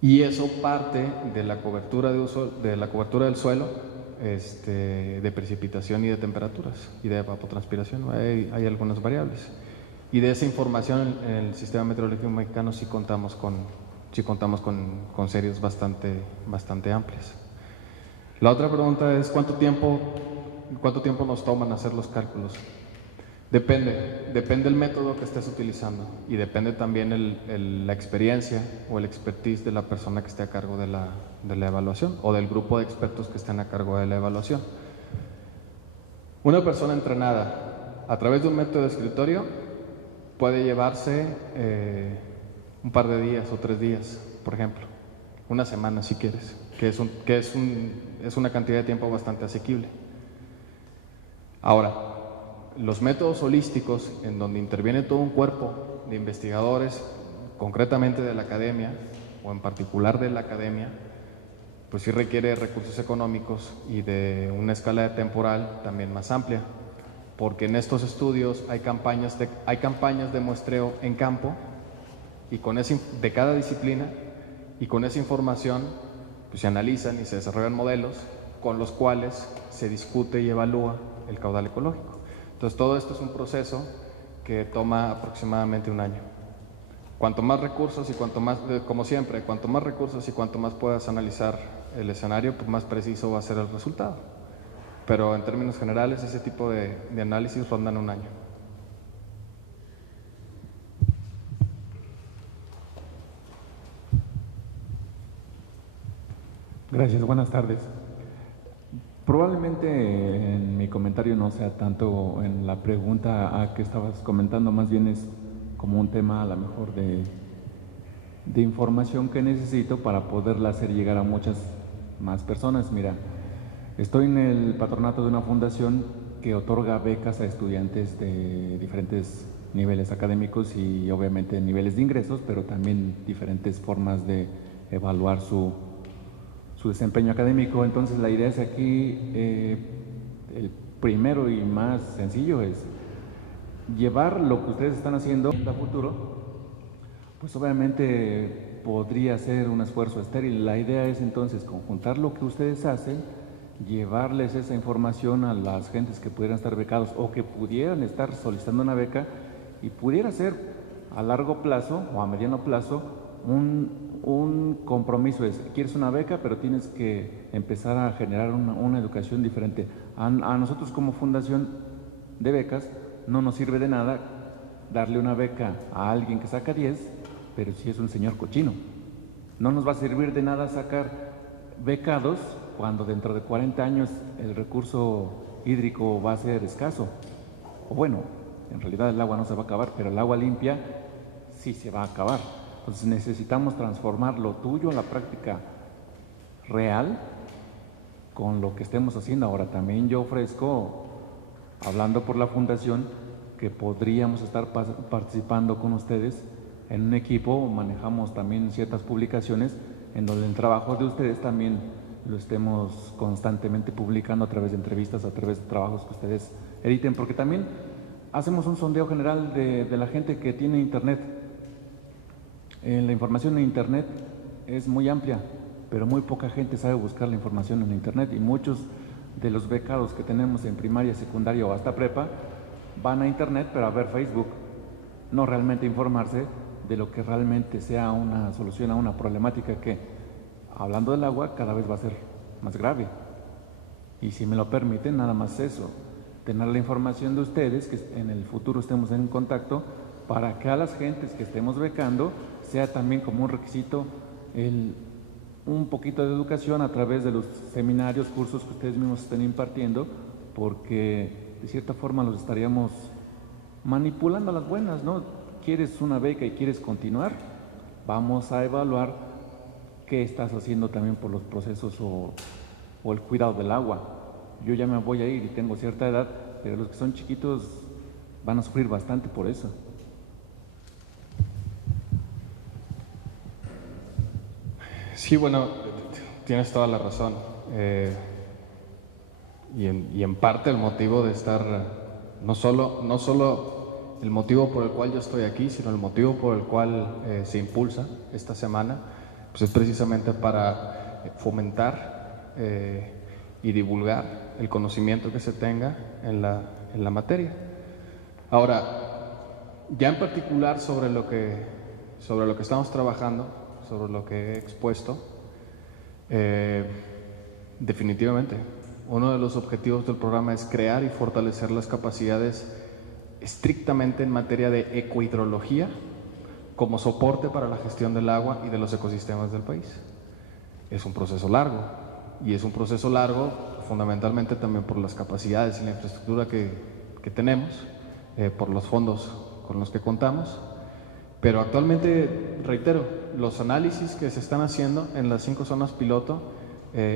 Y eso parte de la cobertura del suelo, de precipitación y de temperaturas y de evapotranspiración. Hay algunas variables. Y de esa información en el sistema meteorológico mexicano sí contamos con series bastante amplias. La otra pregunta es ¿cuánto tiempo nos toman hacer los cálculos? Depende del método que estés utilizando y depende también la experiencia o el expertise de la persona que esté a cargo de la evaluación o del grupo de expertos que estén a cargo de la evaluación. Una persona entrenada a través de un método de escritorio puede llevarse un par de días o 3 días, por ejemplo, una semana si quieres, que es una cantidad de tiempo bastante asequible. Ahora, los métodos holísticos, en donde interviene todo un cuerpo de investigadores, concretamente de la academia, o en particular de la academia, pues sí requiere recursos económicos y de una escala temporal también más amplia, porque en estos estudios hay campañas de muestreo en campo y de cada disciplina, y con esa información pues se analizan y se desarrollan modelos con los cuales se discute y evalúa el caudal ecológico. Entonces todo esto es un proceso que toma aproximadamente un año. Cuanto más recursos y como siempre, cuanto más recursos y cuanto más puedas analizar el escenario, pues más preciso va a ser el resultado. Pero en términos generales, ese tipo de análisis rondan un año. Gracias, buenas tardes. Probablemente en mi comentario no sea tanto en la pregunta a que estabas comentando, más bien es como un tema a lo mejor de información que necesito para poderla hacer llegar a muchas más personas. Mira, estoy en el patronato de una fundación que otorga becas a estudiantes de diferentes niveles académicos y obviamente niveles de ingresos, pero también diferentes formas de evaluar su desempeño académico. Entonces la idea es aquí, el primero y más sencillo es llevar lo que ustedes están haciendo a futuro, pues obviamente podría ser un esfuerzo estéril. La idea es entonces conjuntar lo que ustedes hacen, llevarles esa información a las gentes que pudieran estar becados o que pudieran estar solicitando una beca y pudiera ser a largo plazo o a mediano plazo un compromiso. Quieres una beca, pero tienes que empezar a generar una educación diferente. A nosotros como fundación de becas no nos sirve de nada darle una beca a alguien que saca 10, pero si es un señor cochino. No nos va a servir de nada sacar becados cuando dentro de 40 años el recurso hídrico va a ser escaso. O bueno, en realidad el agua no se va a acabar, pero el agua limpia sí se va a acabar. Entonces necesitamos transformar lo tuyo a la práctica real con lo que estemos haciendo. Ahora también yo ofrezco, hablando por la fundación, que podríamos estar participando con ustedes en un equipo. Manejamos también ciertas publicaciones en donde el trabajo de ustedes también lo estemos constantemente publicando a través de entrevistas, a través de trabajos que ustedes editen, porque también hacemos un sondeo general de la gente que tiene internet. La información en internet es muy amplia, pero muy poca gente sabe buscar la información en internet, y muchos de los becados que tenemos en primaria, secundaria o hasta prepa van a internet pero a ver Facebook, no realmente informarse de lo que realmente sea una solución a una problemática que, hablando del agua, cada vez va a ser más grave. Y si me lo permiten, nada más eso, tener la información de ustedes, que en el futuro estemos en contacto, para que a las gentes que estemos becando sea también como un requisito un poquito de educación a través de los seminarios, cursos que ustedes mismos estén impartiendo, porque de cierta forma los estaríamos manipulando a las buenas, ¿no? ¿Quieres una beca y quieres continuar? Vamos a evaluar qué estás haciendo también por los procesos o el cuidado del agua. Yo ya me voy a ir y tengo cierta edad, pero los que son chiquitos van a sufrir bastante por eso. Sí, bueno, tienes toda la razón. Y en parte el motivo de estar, no solo el motivo por el cual yo estoy aquí, sino el motivo por el cual se impulsa esta semana, pues es precisamente para fomentar y divulgar el conocimiento que se tenga en la materia. Ahora, ya en particular sobre lo que estamos trabajando, sobre lo que he expuesto, definitivamente uno de los objetivos del programa es crear y fortalecer las capacidades estrictamente en materia de ecohidrología como soporte para la gestión del agua y de los ecosistemas del país. Es un proceso largo, y es un proceso largo fundamentalmente también por las capacidades y la infraestructura que tenemos, por los fondos con los que contamos. Pero actualmente, reitero, los análisis que se están haciendo en las 5 zonas piloto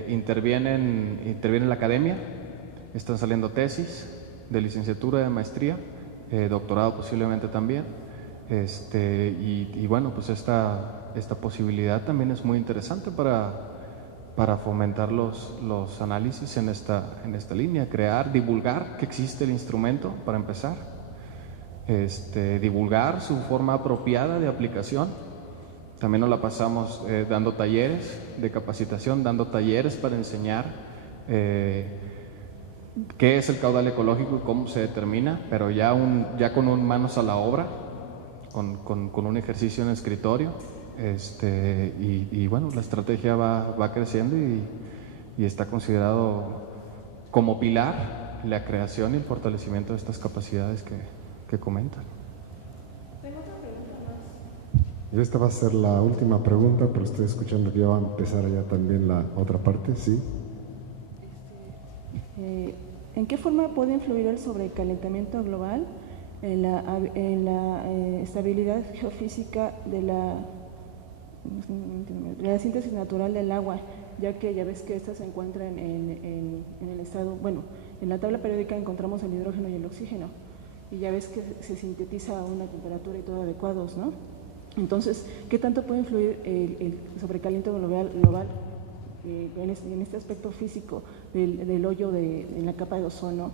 interviene la academia, están saliendo tesis de licenciatura, de maestría, doctorado posiblemente también, y bueno, pues esta posibilidad también es muy interesante para fomentar los análisis en esta línea, crear, divulgar que existe el instrumento para empezar, divulgar su forma apropiada de aplicación. También nos la pasamos dando talleres de capacitación, dando talleres para enseñar qué es el caudal ecológico y cómo se determina, pero ya con manos a la obra, con un ejercicio en escritorio, y bueno, la estrategia va creciendo y está considerado como pilar la creación y el fortalecimiento de estas capacidades que comentan. Y esta va a ser la última pregunta, pero estoy escuchando que ya va a empezar allá también la otra parte, ¿sí? ¿En qué forma puede influir el sobrecalentamiento global en la estabilidad geofísica de la síntesis natural del agua? Ya que ya ves que esta se encuentra en el estado, bueno, en la tabla periódica encontramos el hidrógeno y el oxígeno, y ya ves que se sintetiza a una temperatura y todo adecuados, ¿no? Entonces, ¿qué tanto puede influir el sobrecalentamiento global en este aspecto físico del hoyo en la capa de ozono,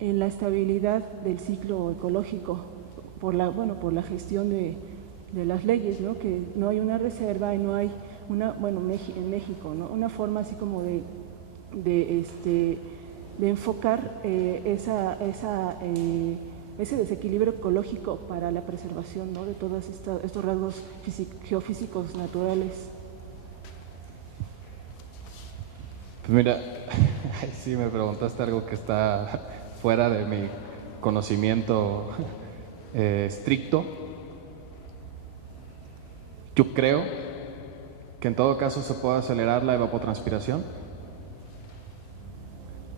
en la estabilidad del ciclo ecológico por la gestión de las leyes, ¿no? Que no hay una reserva y no hay en México, ¿no? Una forma así como de enfocar ese desequilibrio ecológico para la preservación, ¿no? De todos estos rasgos geofísicos naturales. Pues mira, sí me preguntaste algo que está fuera de mi conocimiento estricto. Yo creo que en todo caso se puede acelerar la evapotranspiración,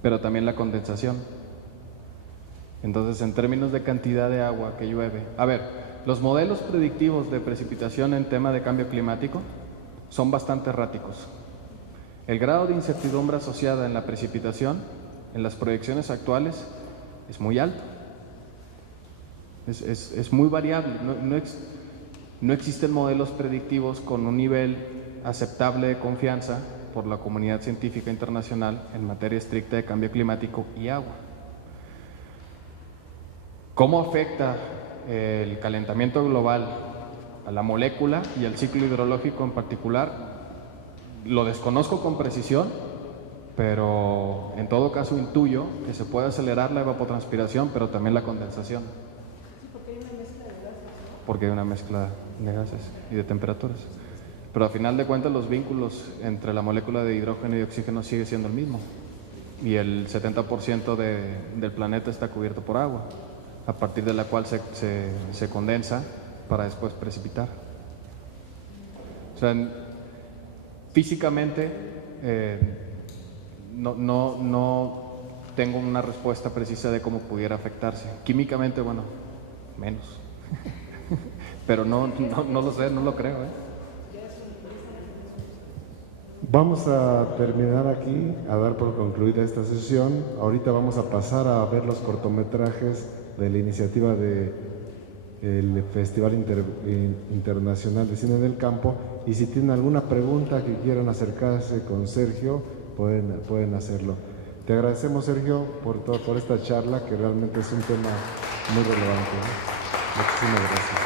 pero también la condensación. Entonces, en términos de cantidad de agua que llueve, a ver, los modelos predictivos de precipitación en tema de cambio climático son bastante erráticos. El grado de incertidumbre asociada en la precipitación, en las proyecciones actuales, es muy alto. Es muy variable. No existen modelos predictivos con un nivel aceptable de confianza por la comunidad científica internacional en materia estricta de cambio climático y agua. ¿Cómo afecta el calentamiento global a la molécula y al ciclo hidrológico en particular? Lo desconozco con precisión, pero en todo caso intuyo que se puede acelerar la evapotranspiración, pero también la condensación. Porque hay una mezcla de gases, ¿no? Porque hay una mezcla de gases y de temperaturas. Pero a final de cuentas los vínculos entre la molécula de hidrógeno y oxígeno sigue siendo el mismo. Y el 70% del planeta está cubierto por agua, a partir de la cual se condensa para después precipitar. O sea, Físicamente, no tengo una respuesta precisa de cómo pudiera afectarse. Químicamente, bueno, menos. Pero no lo sé, no lo creo. Vamos a terminar aquí, a dar por concluida esta sesión. Ahorita vamos a pasar a ver los cortometrajes de la iniciativa del Festival Internacional de Cine del Campo, y si tienen alguna pregunta que quieran acercarse con Sergio, pueden hacerlo. Te agradecemos, Sergio, por esta charla, que realmente es un tema muy relevante, ¿no? Muchísimas gracias.